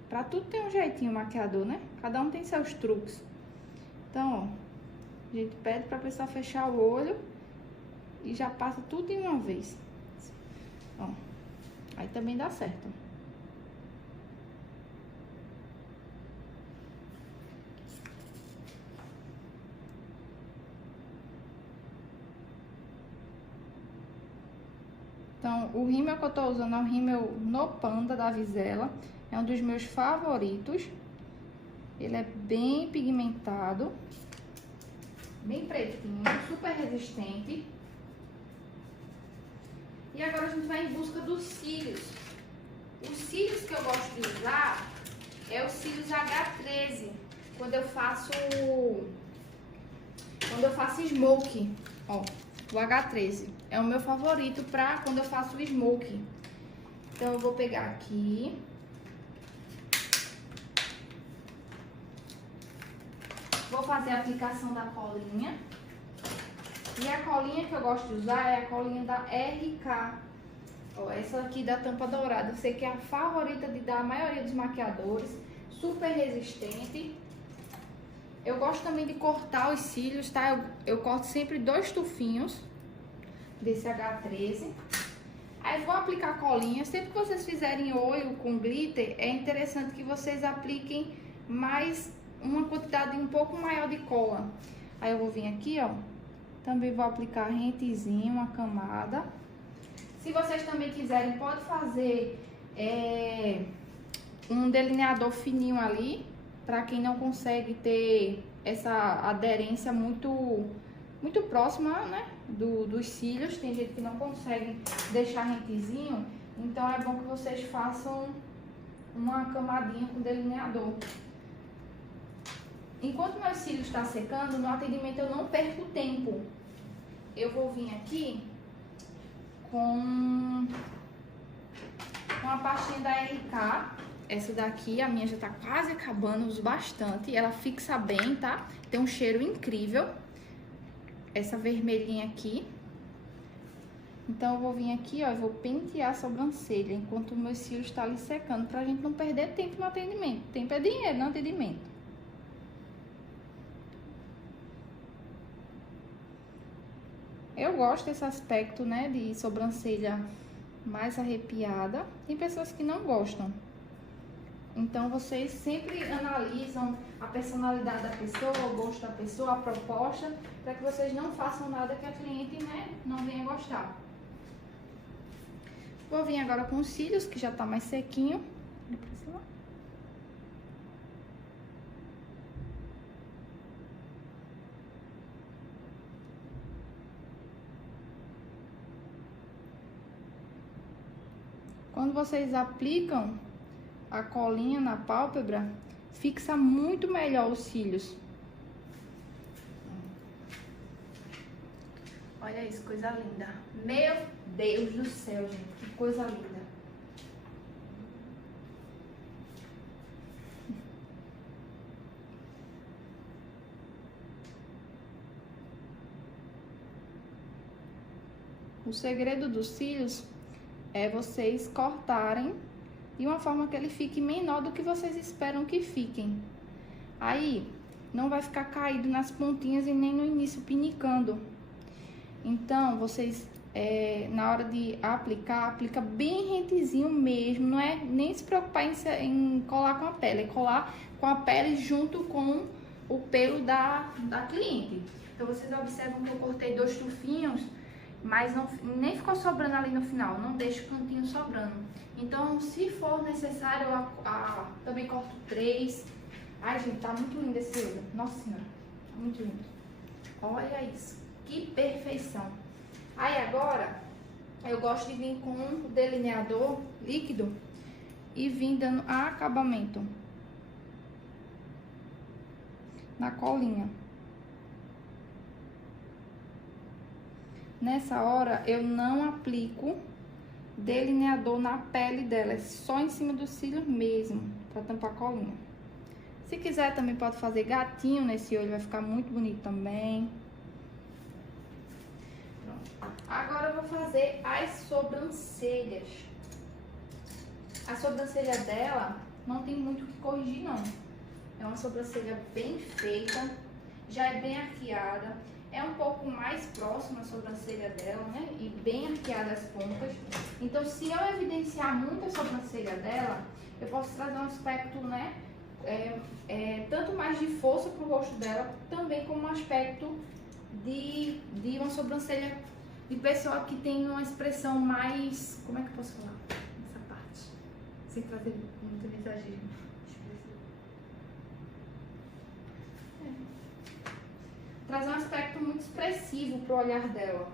Pra tudo tem um jeitinho maquiador, né? Cada um tem seus truques. Então, ó, a gente pede pra pessoa fechar o olho e já passa tudo de uma vez. Ó, aí também dá certo. Então, o rímel que eu tô usando é o rímel No Panda da Visela. É um dos meus favoritos. Ele é bem pigmentado, bem pretinho, super resistente. E agora a gente vai em busca dos cílios. Os cílios que eu gosto de usar é os cílios H13, quando eu faço smoke, ó, o H13 é o meu favorito pra quando eu faço o smoke. Então eu vou pegar aqui. Vou fazer a aplicação da colinha. E a colinha que eu gosto de usar é a colinha da RK. Ó, essa aqui da tampa dourada. Eu sei que é a favorita da maioria dos maquiadores. Super resistente. Eu gosto também de cortar os cílios, tá? Eu corto sempre 2 tufinhos desse H13. Aí vou aplicar a colinha. Sempre que vocês fizerem olho com glitter, é interessante que vocês apliquem mais uma quantidade um pouco maior de cola. Aí eu vou vir aqui, ó. Também vou aplicar rentezinho, uma camada. Se vocês também quiserem, pode fazer um delineador fininho ali, para quem não consegue ter essa aderência muito próxima, né, dos cílios. Tem gente que não consegue deixar rentezinho, então é bom que vocês façam uma camadinha com delineador. Enquanto meu cílio está secando, no atendimento eu não perco tempo. Eu vou vir aqui com a pastinha da RK. Essa daqui, a minha já tá quase acabando, uso bastante. Ela fixa bem, tá? Tem um cheiro incrível. Essa vermelhinha aqui. Então, eu vou vir aqui, ó, e vou pentear a sobrancelha enquanto o meu cílio está ali secando, pra gente não perder tempo no atendimento. Tempo é dinheiro no atendimento. Eu gosto desse aspecto, né, de sobrancelha mais arrepiada. Tem pessoas que não gostam. Então, vocês sempre analisam a personalidade da pessoa, o gosto da pessoa, a proposta, para que vocês não façam nada que a cliente, né, não venha gostar. Vou vir agora com os cílios, que já tá mais sequinho. Quando vocês aplicam a colinha na pálpebra, fixa muito melhor os cílios. Olha isso, coisa linda. Meu Deus do céu, gente, que coisa linda. O segredo dos cílios é vocês cortarem de uma forma que ele fique menor do que vocês esperam que fiquem. Aí, não vai ficar caído nas pontinhas e nem no início pinicando. Então, vocês, na hora de aplicar, aplica bem rentezinho mesmo. Não é nem se preocupar em colar com a pele, é colar com a pele junto com o pelo da cliente. Então, vocês observam que eu cortei 2 tufinhos, mas nem ficou sobrando ali no final, não deixa o cantinho sobrando. Então, se for necessário, eu também corto 3. Ai, gente, tá muito lindo esse olho. Nossa senhora, tá muito lindo. Olha isso, que perfeição. Aí agora, eu gosto de vir com o delineador líquido e vir dando acabamento na colinha. Nessa hora, eu não aplico delineador na pele dela, é só em cima do cílio mesmo, pra tampar a colinha. Se quiser, também pode fazer gatinho nesse olho, vai ficar muito bonito também. Pronto. Agora eu vou fazer as sobrancelhas. A sobrancelha dela não tem muito o que corrigir, não. É uma sobrancelha bem feita, já é bem arqueada. É um pouco mais próxima a sobrancelha dela, né? E bem arqueada as pontas. Então, se eu evidenciar muito a sobrancelha dela, eu posso trazer um aspecto, né? Tanto mais de força pro rosto dela, também como um aspecto de uma sobrancelha de pessoa que tem uma expressão mais... Como é que eu posso falar? Nessa parte. Sem trazer muito exagero. Trazer um aspecto muito expressivo pro olhar dela.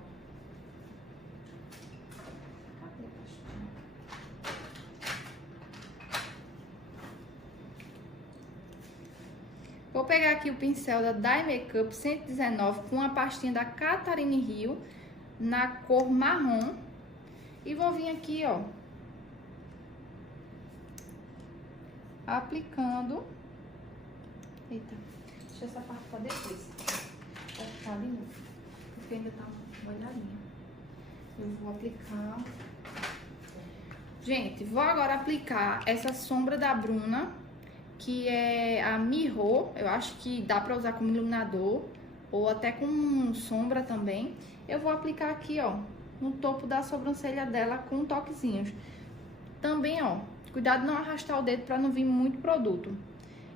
Vou pegar aqui o pincel da Dye Makeup 119 com a pastinha da Catarine Hill na cor marrom. E vou vir aqui, ó, aplicando. Eita. deixa essa parte pra depois. Vai ficar de novo, porque ainda tá molhadinha. Eu vou aplicar. Gente, vou agora aplicar essa sombra da Bruna, que é a Mirror. Eu acho que dá pra usar como iluminador ou até com sombra também. Eu vou aplicar aqui, ó, no topo da sobrancelha dela com toquezinhos. Também, ó, cuidado de não arrastar o dedo pra não vir muito produto.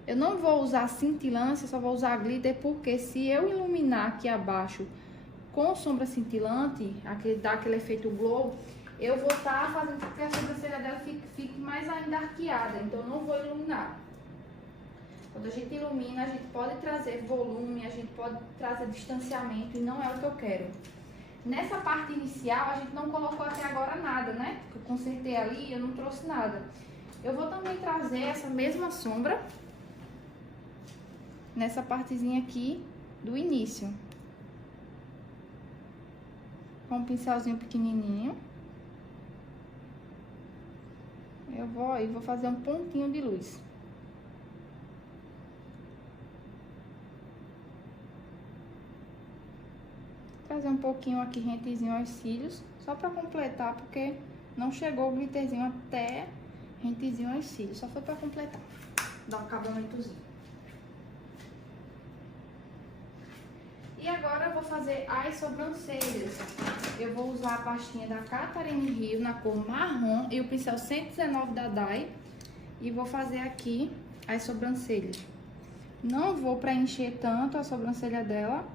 Eu não vou usar cintilante, só vou usar glitter, porque se eu iluminar aqui abaixo com sombra cintilante, dá aquele efeito glow, eu vou estar fazendo com que a sobrancelha dela fique mais ainda arqueada, então eu não vou iluminar. Quando a gente ilumina, a gente pode trazer volume, a gente pode trazer distanciamento, e não é o que eu quero. Nessa parte inicial, a gente não colocou até agora nada, né? Eu consertei ali e eu não trouxe nada. Eu vou também trazer essa mesma sombra nessa partezinha aqui do início. Com um pincelzinho pequenininho. Eu vou fazer um pontinho de luz. Trazer um pouquinho aqui rentezinho aos cílios, só pra completar, porque não chegou o glitterzinho até rentezinho aos cílios, só foi pra completar, dar um acabamentozinho. E agora eu vou fazer as sobrancelhas. Eu vou usar a pastinha da Catarine Rio na cor marrom e o pincel 119 da Dai. E vou fazer aqui as sobrancelhas. Não vou preencher tanto a sobrancelha dela,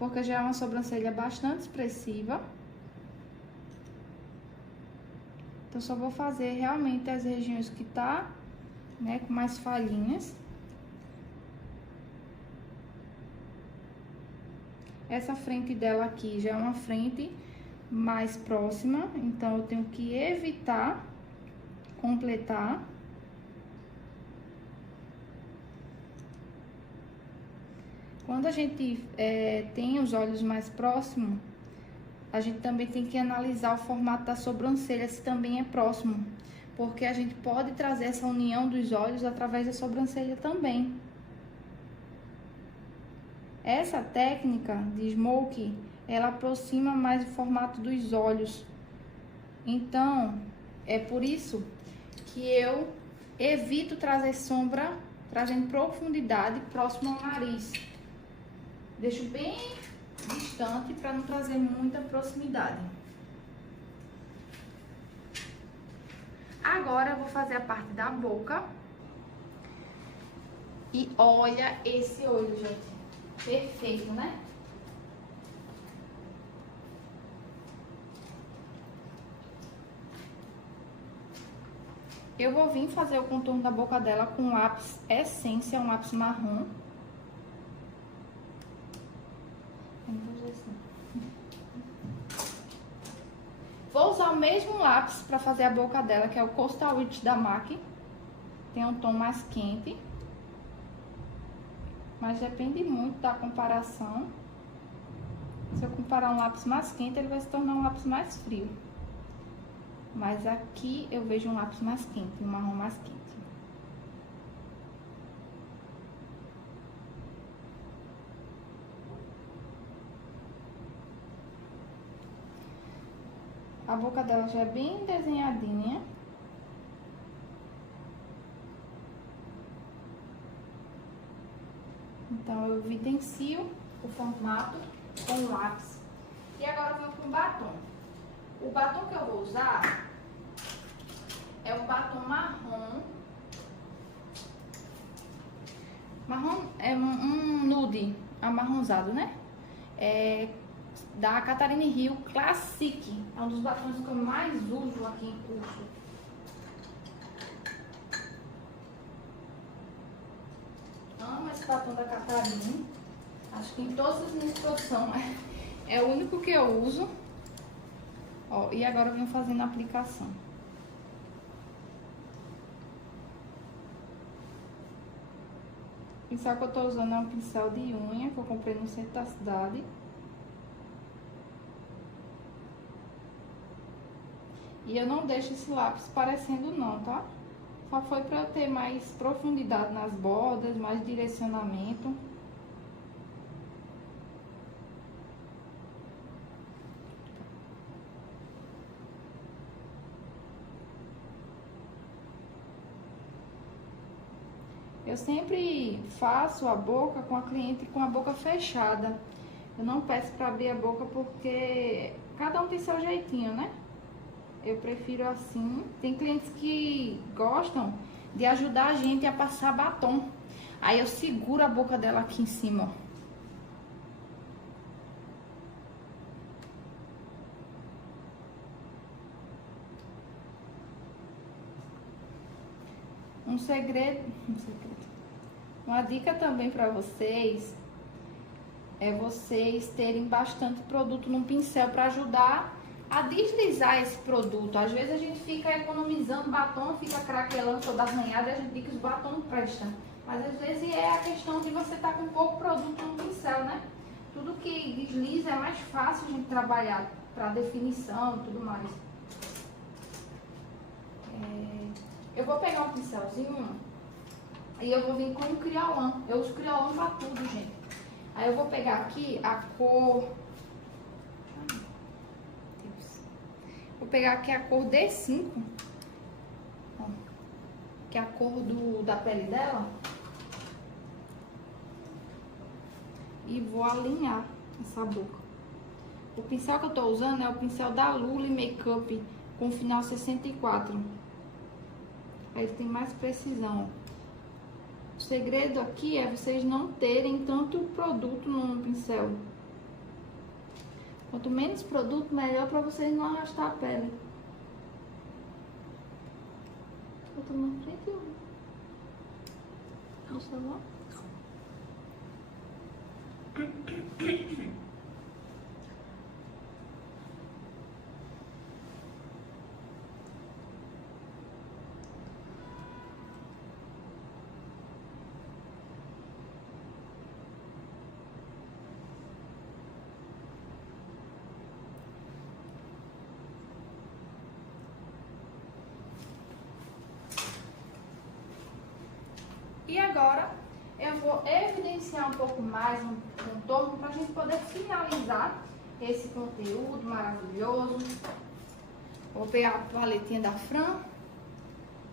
porque já é uma sobrancelha bastante expressiva. Então, só vou fazer realmente as regiões que tá, né, com mais falhinhas. Essa frente dela aqui já é uma frente mais próxima, então eu tenho que evitar completar. Quando a gente tem os olhos mais próximos, a gente também tem que analisar o formato da sobrancelha, se também é próximo, porque a gente pode trazer essa união dos olhos através da sobrancelha também. Essa técnica de smoke, ela aproxima mais o formato dos olhos. Então, é por isso que eu evito trazer sombra, trazendo profundidade próximo ao nariz. Deixo bem distante para não trazer muita proximidade. Agora eu vou fazer a parte da boca. E olha esse olho, gente. Perfeito, né? Eu vou vir fazer o contorno da boca dela com lápis Essência, um lápis marrom. Vou usar o mesmo lápis para fazer a boca dela, que é o Coastal Witch da MAC. Tem um tom mais quente. Mas depende muito da comparação. Se eu comparar um lápis mais quente, ele vai se tornar um lápis mais frio. Mas aqui eu vejo um lápis mais quente, um marrom mais quente. A boca dela já é bem desenhadinha. Então, eu evidencio o formato com o lápis. E agora eu vou para o batom. O batom que eu vou usar é um batom marrom. Marrom é um nude amarronzado, né? É da Catarine Rio Classic. É um dos batons que eu mais uso aqui em curso. Amo esse batom da Catarine. Acho que em todas as minhas produções é o único que eu uso. Ó, e agora eu venho fazendo a aplicação. O pincel que eu tô usando é um pincel de unha que eu comprei no centro da cidade. E eu não deixo esse lápis parecendo não, tá? Só foi pra eu ter mais profundidade nas bordas, mais direcionamento. Eu sempre faço a boca com a cliente com a boca fechada. Eu não peço para abrir a boca porque cada um tem seu jeitinho, né? Eu prefiro assim. Tem clientes que gostam de ajudar a gente a passar batom. Aí eu seguro a boca dela aqui em cima, ó. Um segredo, uma dica também para vocês é vocês terem bastante produto no pincel para ajudar a deslizar esse produto. Às vezes a gente fica economizando batom, fica craquelando toda arranhada e a gente diz que os batom não prestam. Mas às vezes é a questão de você estar com pouco produto no pincel, né? Tudo que desliza é mais fácil a gente trabalhar para definição e tudo mais. Eu vou pegar um pincelzinho e eu vou vir com um criolão. Eu uso criolão pra tudo, gente. Aí eu vou pegar aqui a cor... Vou pegar aqui a cor D5. Ó, que é a cor da pele dela. E vou alinhar essa boca. O pincel que eu tô usando é o pincel da Lule Makeup com final 64. Aí tem mais precisão. O segredo aqui é vocês não terem tanto produto no pincel. Quanto menos produto, melhor para vocês não arrastar a pele. Eu tô na frente, deixa lá. E agora eu vou evidenciar um pouco mais um contorno para a gente poder finalizar esse conteúdo maravilhoso. Vou pegar a paletinha da Fran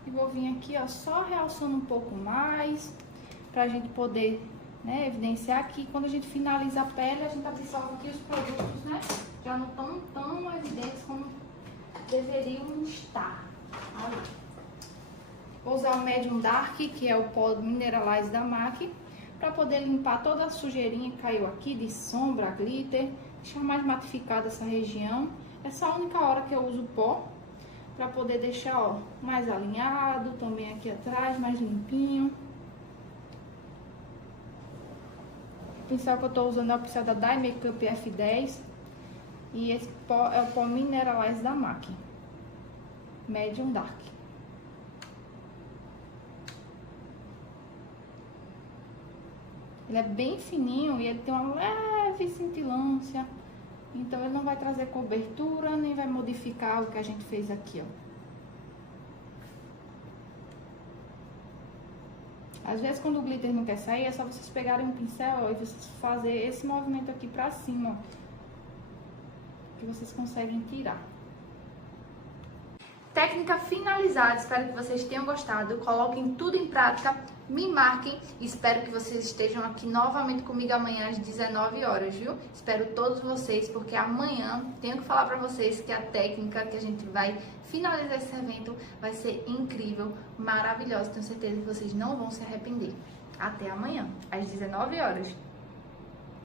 e vou vir aqui, ó, só realçando um pouco mais para a gente poder, né, evidenciar aqui. Quando a gente finaliza a pele, a gente absorve aqui os produtos, né, já não estão tão evidentes como deveriam estar. Olha. Vou usar o Medium Dark, que é o pó Mineralize da MAC, para poder limpar toda a sujeirinha que caiu aqui de sombra, glitter, deixar mais matificada essa região. Essa é a única hora que eu uso o pó, para poder deixar, ó, mais alinhado, também aqui atrás, mais limpinho. O pincel que eu tô usando é o pincel da Dye Makeup F10, e esse pó é o pó Mineralize da MAC, Medium Dark. Ele é bem fininho e ele tem uma leve cintilância. Então ele não vai trazer cobertura, nem vai modificar o que a gente fez aqui, ó. Às vezes quando o glitter não quer sair, é só vocês pegarem um pincel, ó, e vocês fazer esse movimento aqui pra cima, ó, que vocês conseguem tirar. Técnica finalizada, espero que vocês tenham gostado, coloquem tudo em prática, me marquem e espero que vocês estejam aqui novamente comigo amanhã às 19 horas, viu? Espero todos vocês, porque amanhã tenho que falar pra vocês que a técnica que a gente vai finalizar esse evento vai ser incrível, maravilhosa, tenho certeza que vocês não vão se arrepender. Até amanhã, às 19 horas.